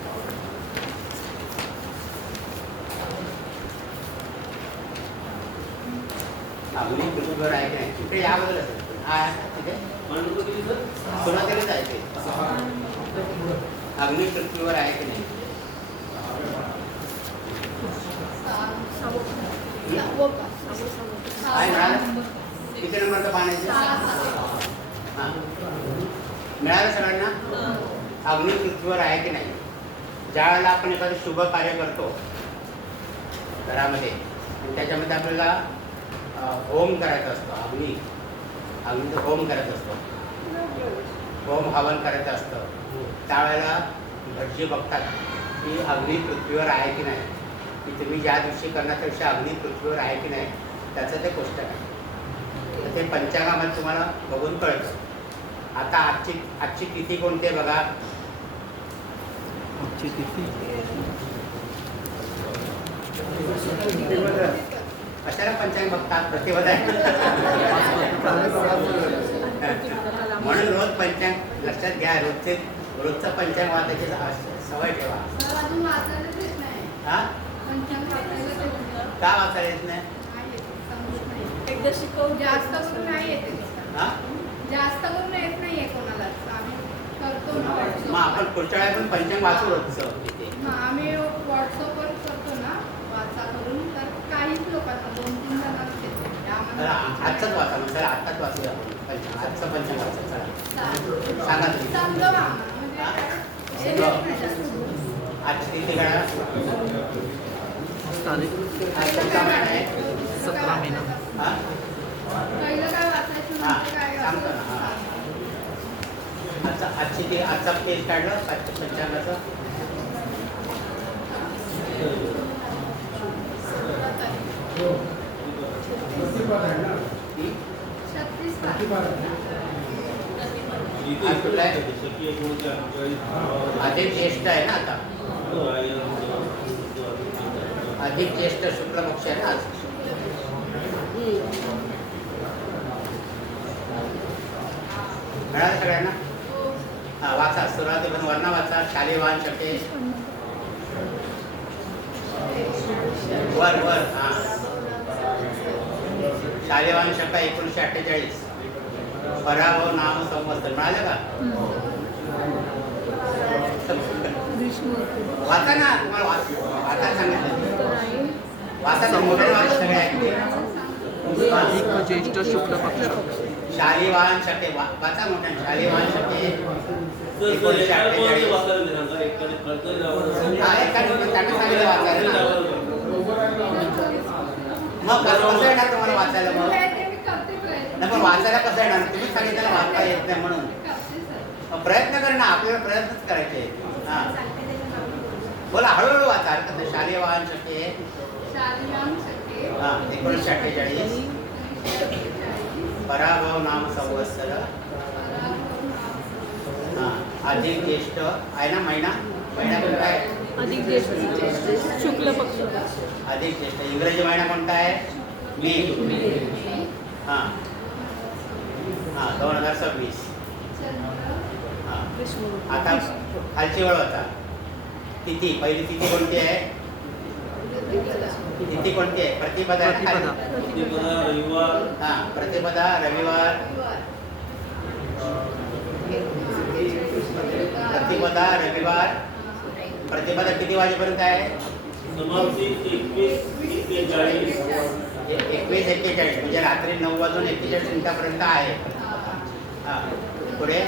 अग्नी पृथ्वीवर आहे की नाही तिथे या बघायला तिथे मांडव किती सर? सुरुवातीलाच आहे ते. अग्नी पृथ्वीवर आहे की नाही आहे मिळालं. किती नंबरचं पान आहे ते? हां मिळालं सगळ्यांना. अग्नी पृथ्वीवर आहे की नाही. ज्या वेळेला आपण एखादं शुभ कार्य करतो घरामध्ये आणि त्याच्यामध्ये आपल्याला होम करायचा असतो. अग्नीचं होम करायचा असतो. होम हवन करायचं असतं. त्यावेळेला भटजी बघतात की अग्नी पृथ्वीवर आहे की नाही, की तुम्ही ज्या दिवशी करणार त्या दिवशी अग्नी पृथ्वीवर आहे की नाही त्याचं ते कोष्टक आहे. तर ते पंचांगामध्ये तुम्हाला बघून कळतं. आता आजची तिथी कोणती आहे बघा. आजची तिथी कशाला पंचांग बघतात. प्रतिपदा आहे म्हणून रोज पंचांग लक्षात घ्या. रोजचं पंचांग वाचायची सवय ठेवा. अजून वाचायलाच येत नाही. हा पंचांग वाचायला येत नाही. का वाचायला येत नाही. नाही येत, समजत नाही. एकदा शिकवून जास्त करून नाही येते. हा जास्त करून येत नाहीये कोणालाच. आम्ही करतो ना मग व्हॉट्सअप. आपण पुढच्या वेळेला पण पंचांग वाचू रोजचं तिथे. आम्ही व्हॉट्सअपवर करतो ना वाचा करून, तर काहीच लोकांना 2-3 जणांना येते. तर आजचाच वाचा मग चला आत्ताच वाचूया आपण पंचांग. आजचं पंचांग वाचा चला. सांगा तुम्ही. समजावा आम्हाला. म्हणजे हे येत नाही जास्त. आजची तिथी कळा. तारीख आज कोणता महिना आहे. 17 महिना. हा पहिलं काय वाचायचं हा नंतर काय सांगतो ना. हा आजचा पेज काढलं पंचांगाचं. ती 36 तारीख. आज कुठला आहे? शक्य 49. अधिक ज्येष्ठ आहे ना आता. अधिक ज्येष्ठ शुक्ल पक्ष आहे ना आज. मिळालं सगळ्यांना. हा वाचा. सुरुवातीपासून वर्ण वाचा. शालिवाहन शके वर वर. हा शालिवाहन शका 1948. पराभव नाम संवत्सर. मिळालं का. वाचा ना. तुम्हाला वाचा सांगितलं. वाचा ना. मोठे वाचा सगळे ऐकते. अधिक ज्येष्ठ शुक्ल पक्ष. शालिवाहन शके वाचा मोठ्या. शालिवाहन शके सर, एका कोणाला 1948. वाचायला नाही सांगा. एकाने कळतं जावं. हा एकाने त्यांना सांगितलं वाचायला ना. मग कसं येणार तुम्हाला वाचायला. मग ते मी करते प्रयत्न. नाही पण वाचायला कसं येणार. तुम्ही सांगितलं वाचता येत नाही म्हणून. करते सर. मग प्रयत्न कर ना. आपल्याला प्रयत्नच करायचे. हा बोला हळूहळू वाचा. हरकत नाही. शालिवाहन शके शालिवाहन शके हा 1948. 1948. पराभव नाम संवत्सर. हा अधिक ज्येष्ठ आहे ना. महिना कोणता आहे. अधिक ज्येष्ठ शुक्ल पक्ष. अधिक ज्येष्ठ. इंग्रजी महिना कोणता आहे. मे. हां हां 2026. हां आता खालची वळ होता. तिथी पहिली तिथी कोणती आहे. तिथी कोणती आहे. प्रतिपदा आहे ना खाली. प्रतिपदा रविवार. हां प्रतिपदा रविवार. प्रतिपदा रविवार. प्रतिपदा किती वाजेपर्यंत आहे. समाप्ती 21:41. 21:41 म्हणजे रात्री 9:41 आहे. हां पुढे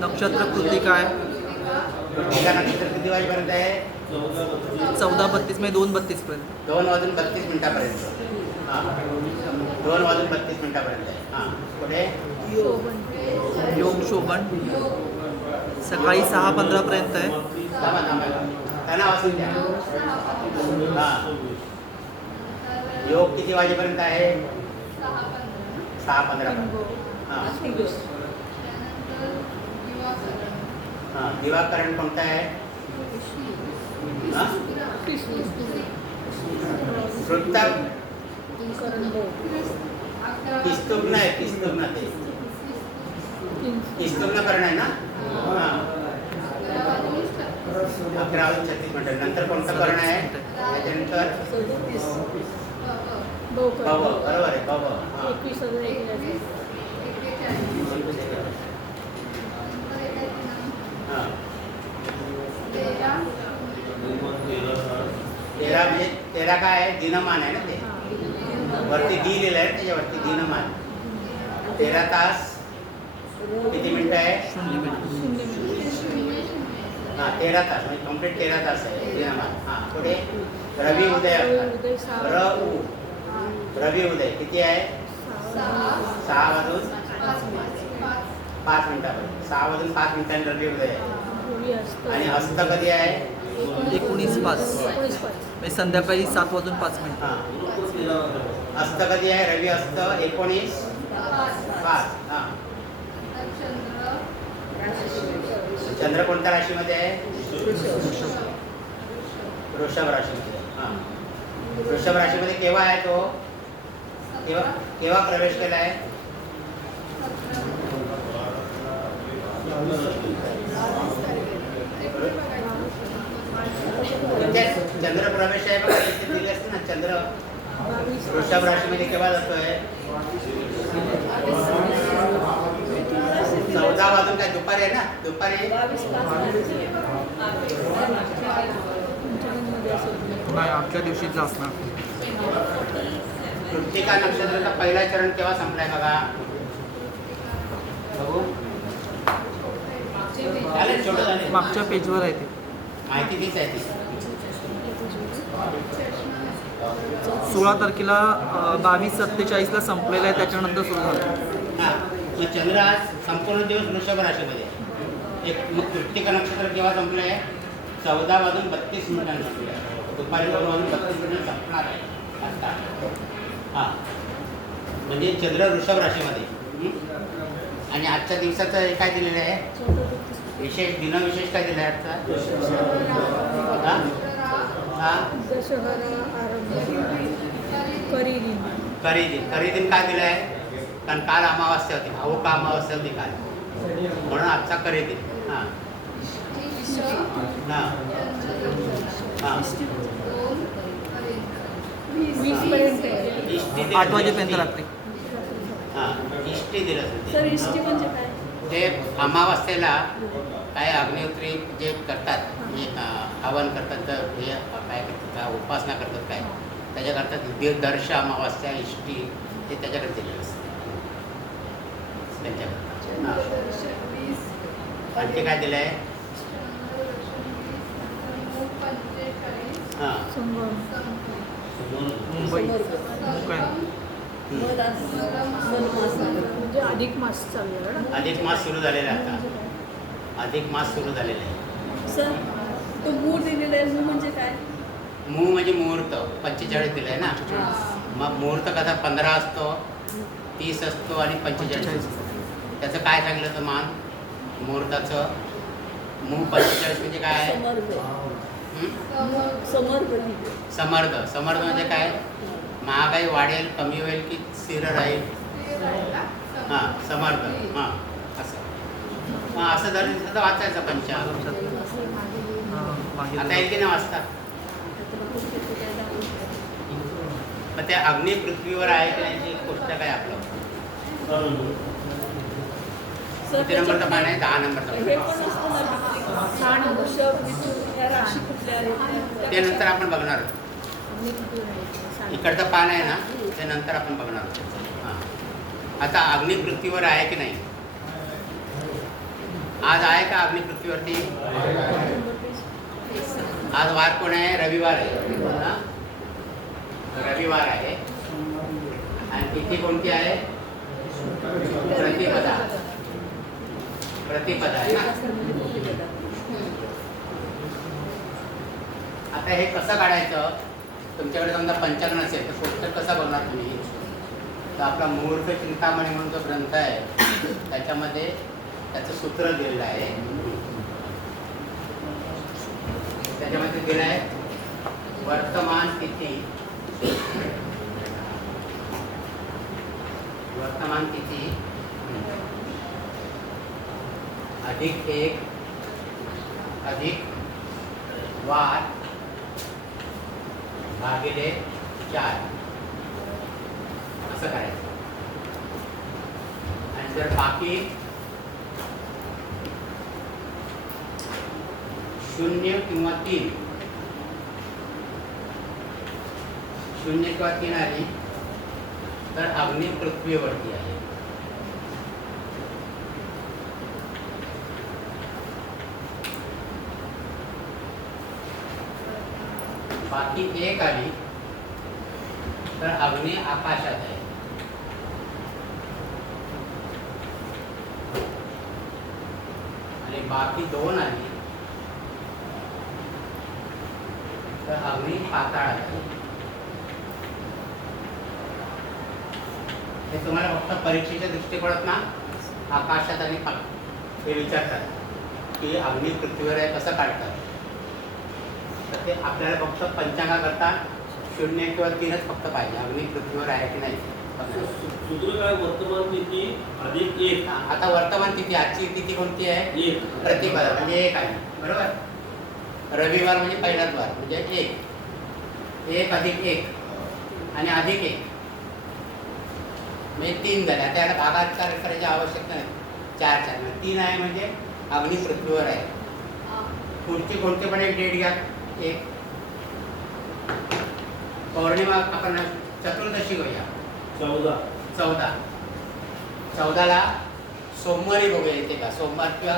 नक्षत्र कृतिका आहे. कृतिका नक्षत्र किती वाजेपर्यंत आहे. 14:32 म्हणजे 2:32 पर्यंत. 2:32 हां 2:32 आहे. हां पुढे योग शोभन सकाळी 6:15 पर्यंत आहे. थांबा त्यांना वाचून द्या. हां योग किती वाजेपर्यंत आहे. 6:15 हां हां दिवाकरण कोणता आहे. हां वृत्ता पिस्तूक नाही. पिस्तूक ना ते इस्तुम्न कर्ण आहे ना. हां 11:36 मिनिटं. नंतर कोणतं कर्ण आहे त्याच्यानंतर भव. बरोबर आहे भव. हां हां 13 म्हणजे 13 काय आहे दिनमान आहे ना ते. वरती दी लिहिलं आहे त्याच्यावरती दिनमान. 13 तास किती मिनिटं आहे. हां 13 तास म्हणजे कम्प्लीट 13 तास आहे दिनमान. हां पुढे रवी उदय असतात. रवी उदय किती आहे 6 वाजून 5 मिनिटापर्यंत. 6 वाजून 5 मिनिटांनी रवी उदय आहे. आणि अस्त कधी आहे 19:05 म्हणजे संध्याकाळी 7:05. हां अस्त कधी आहे रवी अस्त 19:05. हां चंद्र कोणत्या राशीमध्ये आहे वृषभ राशीमध्ये. हां वृषभ राशीमध्ये केव्हा आहे तो केव्हा प्रवेश केला आहे. चंद्र प्रवेश आहे बघा तिथे दिले असते ना. चंद्र वृषभ राशीमध्ये केव्हा जातोय 14 वाजून काय दुपारी आहे ना. दुपारी आमच्या दिवशीच असणार. कृत्तिका नक्षत्राचा पहिला चरण केव्हा संपलाय बघा. बघू चालेल छोटं झालं. मागच्या पेजवर आहे ते. माहिती तीच आहे ती. 16 तारखेला 22:47 संपलेलं आहे. त्याच्यानंतर सुरू झालं. हां मग चंद्र आज संपूर्ण दिवस वृषभ राशीमध्ये. एक मग कृत्तिका नक्षत्र केव्हा संपलं आहे 14 वाजून 32 मिनिटांनी संपलं आहे. दुपारी 2 वाजून 32 मिनिटांनी संपणार आहे आता. हां म्हणजे चंद्र वृषभ राशीमध्ये. आणि आजच्या दिवसाचं हे काय दिलेलं आहे विशेष दिनविशेष काय दिलं आहे आजचा. हां हां करीदिन काय दिलं आहे कारण काल अमावास्या होती. भाऊका अमावास्या होती काल म्हणून आजचा करीदिन. हां हां हां इष्टी 8 वाजेपर्यंत रात्री. हां इष्टी दिलं सर इष्टी म्हणजे काय. ते अमावास्येला काय अग्निहोत्री जे करतात म्हणजे हवन करतात तर हे काय करतात काय उपासना करतात काय त्याच्याकरता दर्श अमावास्या इष्टी हे त्याच्याकडे दिलेलं असतं त्यांच्याकडे. हां आणखी काय दिलं आहे. हां मुंबई काय म्हणजे अधिक मास चालू आहे. अधिक मास सुरू झालेला आहे आता. अधिक मास सुरू झालेला आहे. सर तो मूळ दिलेला आहे. मूळ म्हणजे काय. मूळ म्हणजे मुहूर्त 45 दिलं आहे ना. मग मुहूर्त कसा 15 असतो 30 असतो आणि 45 असतो. त्याचं काय सांगितलं तर मान मुहूर्ताचं. मूळ 45 म्हणजे काय आहे समर्थ. समर्थ म्हणजे काय महागाई वाढेल कमी होईल की स्थिर राहील. हां समर्थ. हां असं मग असं झालं तर वाचायचं पंचांग. आता येईल की नाही वाचता. मग त्या अग्नी पृथ्वीवर आहे की नाही पुस्तक आहे आपलं. किती नंबरचं पान आहे 10 नंबरचं. ते नंतर आपण बघणार. इकडचं पान आहे ना ते नंतर आपण बघणार. हां आता अग्नी पृथ्वीवर आहे की नाही. आज आहे का अग्नी पृथ्वीवरती. आज वार कोण आहे रविवार आहे. हां रविवार आहे. आणि तिथी कोणती आहे प्रतिपदा. प्रतिपदा आहे ना. आता हे कसं काढायचं. तुमच्याकडे समजा पंचांग नसेल तर पुस्तक कसं बघणार तुम्ही. तर आपला मुहूर्त चिंतामणी म्हणून जो ग्रंथ आहे त्याच्यामध्ये त्याचं सूत्र दिलेलं आहे. त्याच्यामध्ये दिलं आहे वर्तमान तिथी. वर्तमान तिथी अधिक 1 अधिक वार भागिले 4 असं करायचं. आणि जर बाकी 0 किंवा 3 आली तर अग्नी पृथ्वीवरती आहे. बाकी 1 आली तर अग्नी आकाशात आहे. आणि बाकी 2 आली तर अग्नी पाताळात आहे. हे तुम्हाला फक्त परीक्षेच्या दृष्टिकोनात ना आकाशात आणि हे विचारतात की अग्नी पृथ्वीवर आहे कसं काढतात. तर ते आपल्याला फक्त पंचांगा करता 0 किंवा 3च फक्त पाहिजे. अग्नी पृथ्वीवर आहे की नाही. सूत्र काय वर्तमान तिथी अधिक 1. आता वर्तमान तिथी आजची तिथी कोणती आहे? 1. प्रतिपदा म्हणजे 1 आहे बरोबर. रविवार म्हणजे पहिलाच वार म्हणजे 1 अधिक 1 आणि अधिक 1 म्हणजे 3 झाले. आता याला भागाकार करायची आवश्यकता नाही. 4 म्हणजे 3 आहे म्हणजे अग्नी पृथ्वीवर आहे. पुढची कोणते पण एक डेट घ्या. 1 पौर्णिमा आपण चतुर्दशी घेऊया 14ला सोमवारी बघूया येते का. सोमवार किंवा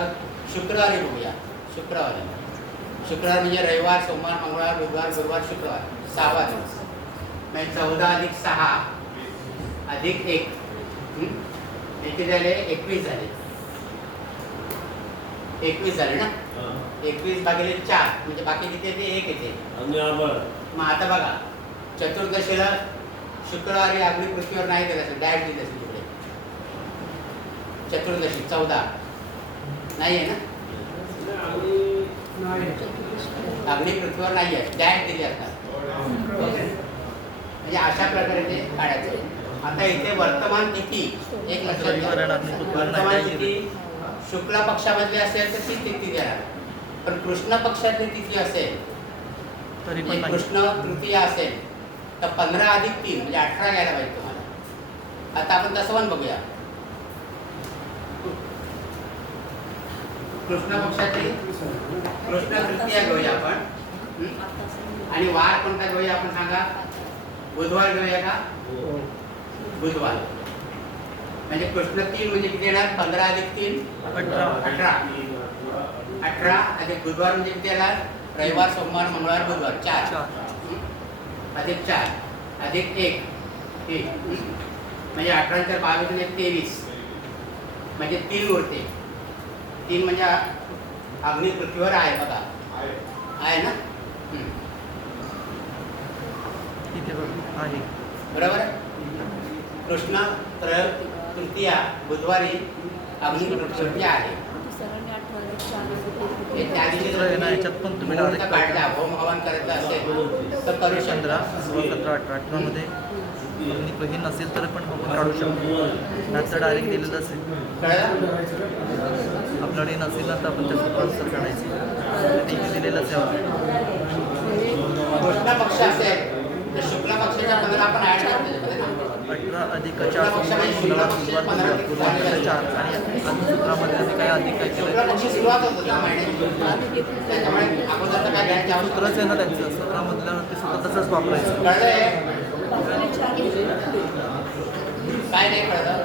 शुक्रवारी बघूया. शुक्रवार म्हणजे रविवार सोमवार मंगळवार बुधवार गुरुवार शुक्रवार 6वा दिवस म्हणजे 14 अधिक 6 अधिक 1 किती झाले? 21 झाले. 21 झाले ना. 21 भागिले 4 म्हणजे बाकी किती येते? 1 येते. मग आता बघा चतुर्दशीला शुक्रवारी अग्नी पृथ्वीवर नाही दिलं असेल. डायरेक्ट दिलं असेल तिकडे. चतुर्दशी 14 नाही आहे ना. अग्नी पृथ्वीवर नाही आहे. डायरेक्ट दिली असतात. म्हणजे अशा प्रकारे ते काढायचं. आता इथे वर्तमान तिथी एक लक्षात घ्या. वर्तमान तिथी शुक्ल पक्षामधली असेल तर ती तिथी देणार. पण कृष्ण पक्षातली तिथी असेल तरी पण कृष्ण तृतीया असेल तर 15 अधिक 3 म्हणजे 18 घ्यायला पाहिजे तुम्हाला. आता आपण तसं पण बघूया. कृष्ण पक्षातली कृष्ण तृतीया घेऊया आपण. आणि वार कोणता घेऊया आपण सांगा. बुधवार घेऊया का. बुधवार म्हणजे कृष्ण 3 म्हणजे किती येणार? 15 अधिक 3 18 अधिक बुधवार म्हणजे किती येणार? रविवार सोमवार मंगळवार बुधवार 4 अधिक 4 अधिक 1 म्हणजे 18 × 22 म्हणजे 23 म्हणजे 3 उरते. 3 म्हणजे अग्नी पृथ्वीवर आहे बघा. आहे ना. बरोबर आहे. कृष्ण तृतीया बुधवारी अग्नी पृथ्वीवरती आहे. त्या दिवशी तुम्ही काढला होम हवन करायचं असेल तर करू शकता. 17, 18 मध्ये अग्निप्रहीन नसेल तर पण आपण काढू शकतो. नंतर डायरेक्ट दिलेलं असेल आपल्याकडे नसेल तर आपण त्याचं ट्रान्सफर काढायचं. ते दिलेलं असेल. कृष्ण पक्ष असेल तर शुक्ल पक्षाच्या 15 आपण ऍड करतो. 18 अधिक 4 बुधवार 4 आणि सूत्रामध्ये काय अधिक काय शुक्ल केलं. पक्ष सुरुवात होतो ना महिन्याची. त्याच्यामुळे अगोदर काय घ्यायची आवश्यकता सूत्रच आहे ना त्यांचं. सूत्रामधलं ते सूत्र तसंच वापरायचं. कळलंय. काय नाही कळलं.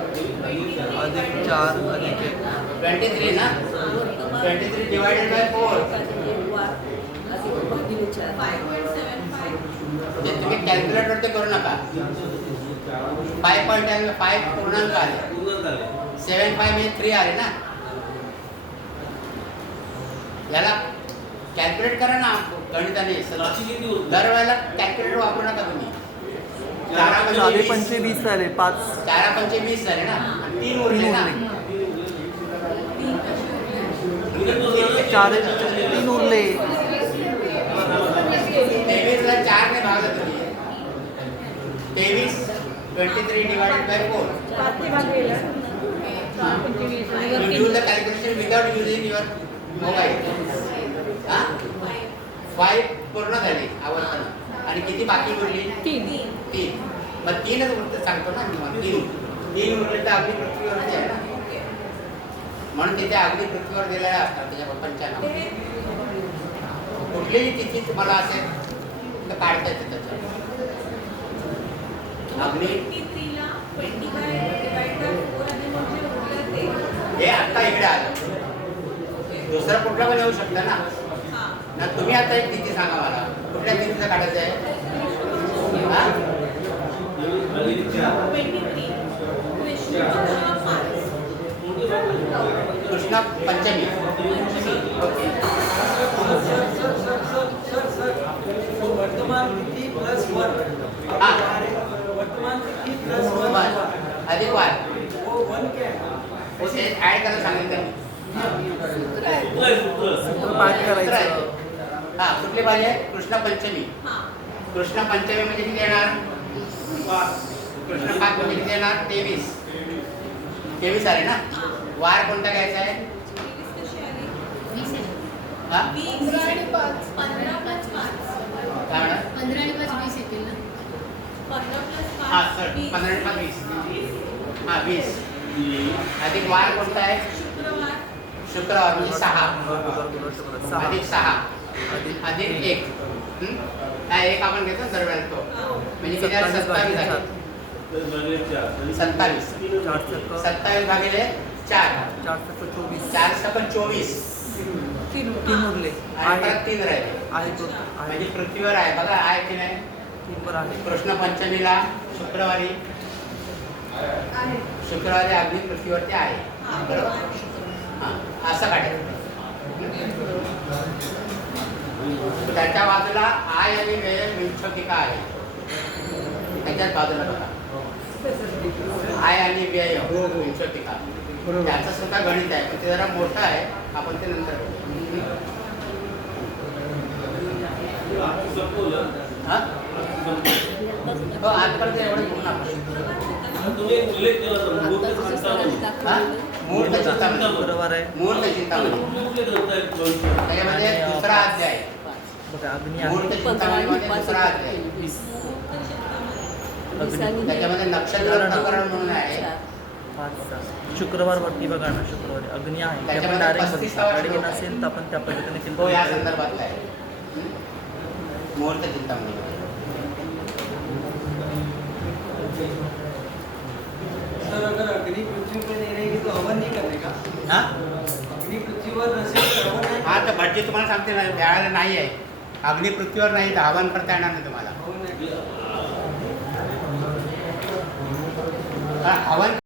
अधिक 4 अधिक 1 23 ना. 23 डिवायडेड बाय 4 ते तुम्ही कॅल्क्युलेटर ते करू नका. 5 पूर्णांक आले. 75 म्हणजे 3 आले ना. याला कॅल्क्युलेट करा ना गणिताने. दरवेळेला कॅल्क्युलेटर वापरू नका तुम्ही. 4 पंचे 20 झाले. 5 4 पंचे 20 झाले ना. 3 उरले ना. 4 3 उरले. 23 ला 4 ने भागलं तुम्ही. 23 23 divided by 4. You do the calculation calculation without using your mobile. हां 5 पूर्ण झाली आवर्तन आणि किती बाकी उरली? 3. मग 3च उरत सांगतो ना मी तुम्हाला. 3 उरले तर अगदी पृथ्वीवरती आहे ना. म्हणून तिथे अगदी पृथ्वीवर दिलेल्या असतात त्याच्या पप्पांच्या नाव. कुठलीही तिथी तुम्हाला असेल तर काढता येते त्याच्यावर. अग्नी 23 ला 25 डिवाइड बाय 4 आणि म्हणजे उरलं ते. हे आत्ता इकडे आलं. दुसरं कुठलं पण येऊ शकतं ना. हां. ना तुम्ही आता एक तिथी सांगा मला. कुठल्या तिथीचं काढायचं आहे? हां? 23 कृष्ण 5. कृष्ण पंचमी. ओके. सर वर्तमान तिथी प्लस 1 हाँ। वर्तमान तिथी प्लस 1 बस. अधिक वार वो 1 क्या है? उसे ऍड करायला सांगितलं. पाठ करायचं. हां कुठली पाहिजे? कृष्ण पंचमी. हां. कृष्ण पंचमी म्हणजे किती येणार? कृष्ण पाक म्हणजे किती येणार? 23 आले ना. वार कोणता घ्यायचा आहे? 23 कशी आली? हां 15 आणि 5. 15 प्लस 5. काय म्हणा? 15 आणि 5 20 येतील ना. 15 प्लस 5. हां सर 15 आणि 5 20. हां 20. अधिक वार कोणता आहे? शुक्रवार. शुक्रवार म्हणजे 6. सहा. अधिक 6 अधिक अधिक 1. हा 1 आपण घेतो ना दरवेळेला तो. म्हणजे किती आहे? 27 आहे. 27. 27 भागिले 4. 424. 4 7 24. 3 उरले. आणि परत 3 राहिले. आहे तो म्हणजे पृथ्वीवर आहे बघा. आहे की नाही? 3 वर आहे. कृष्ण पंचमीला शुक्रवारी अग्नी पृथ्वीवरती आहे. बरोबर. हां असं काढायचं. त्याच्या बाजूला आय आणि व्यय विंशतिका आहे. त्याच्याच बाजूला बघा आय आणि व्यय विंशतिका. त्याचं सुद्धा गणित आहे पण ते जरा मोठं आहे. आपण ते नंतर बघू. हां हो आजपर्यंत एवढं पूर्ण आपण. तुम्ही एक उल्लेख केला होता, मुहूर्त चिंतामणी. हां मुहूर्त चिंतामणी. शुक्रवार आहे. मुहूर्त चिंतामणी कुठले ग्रंथ आहेत भविष्य? त्याच्यामध्ये आणि, दुसरा अध्याय. बघा अग्नी मुहूर्त आहे. चिंतामणीमध्ये दुसरा अध्याय. 20. मुहूर्त अग्नी त्याच्यामध्ये नक्षत्र प्रकरण म्हणून आहे. 5 6. शुक्रवारवरती बघा ना शुक्रवारी अग्नी आहे. ते आपण त्याच्यामध्ये डायरेक्ट 35वा गाडी श्लोक नसेल तर आपण त्या पद्धतीने तो या केलं. संदर्भातला आहे. मुहूर्त चिंतामणी. सर अगर अग्नि पृथ्वी पे नहीं रहेगी तो हवन नहीं करने का. हां अग्नि पृथ्वीवर नसेल तर हवन नाही. हां तर भटजी तुम्हाला सांगते ना त्यावेळेला नाही आहे. अग्नी पृथ्वीवर नाही तर हवन करता येणार नाही तुम्हाला. हवन नाही. हवन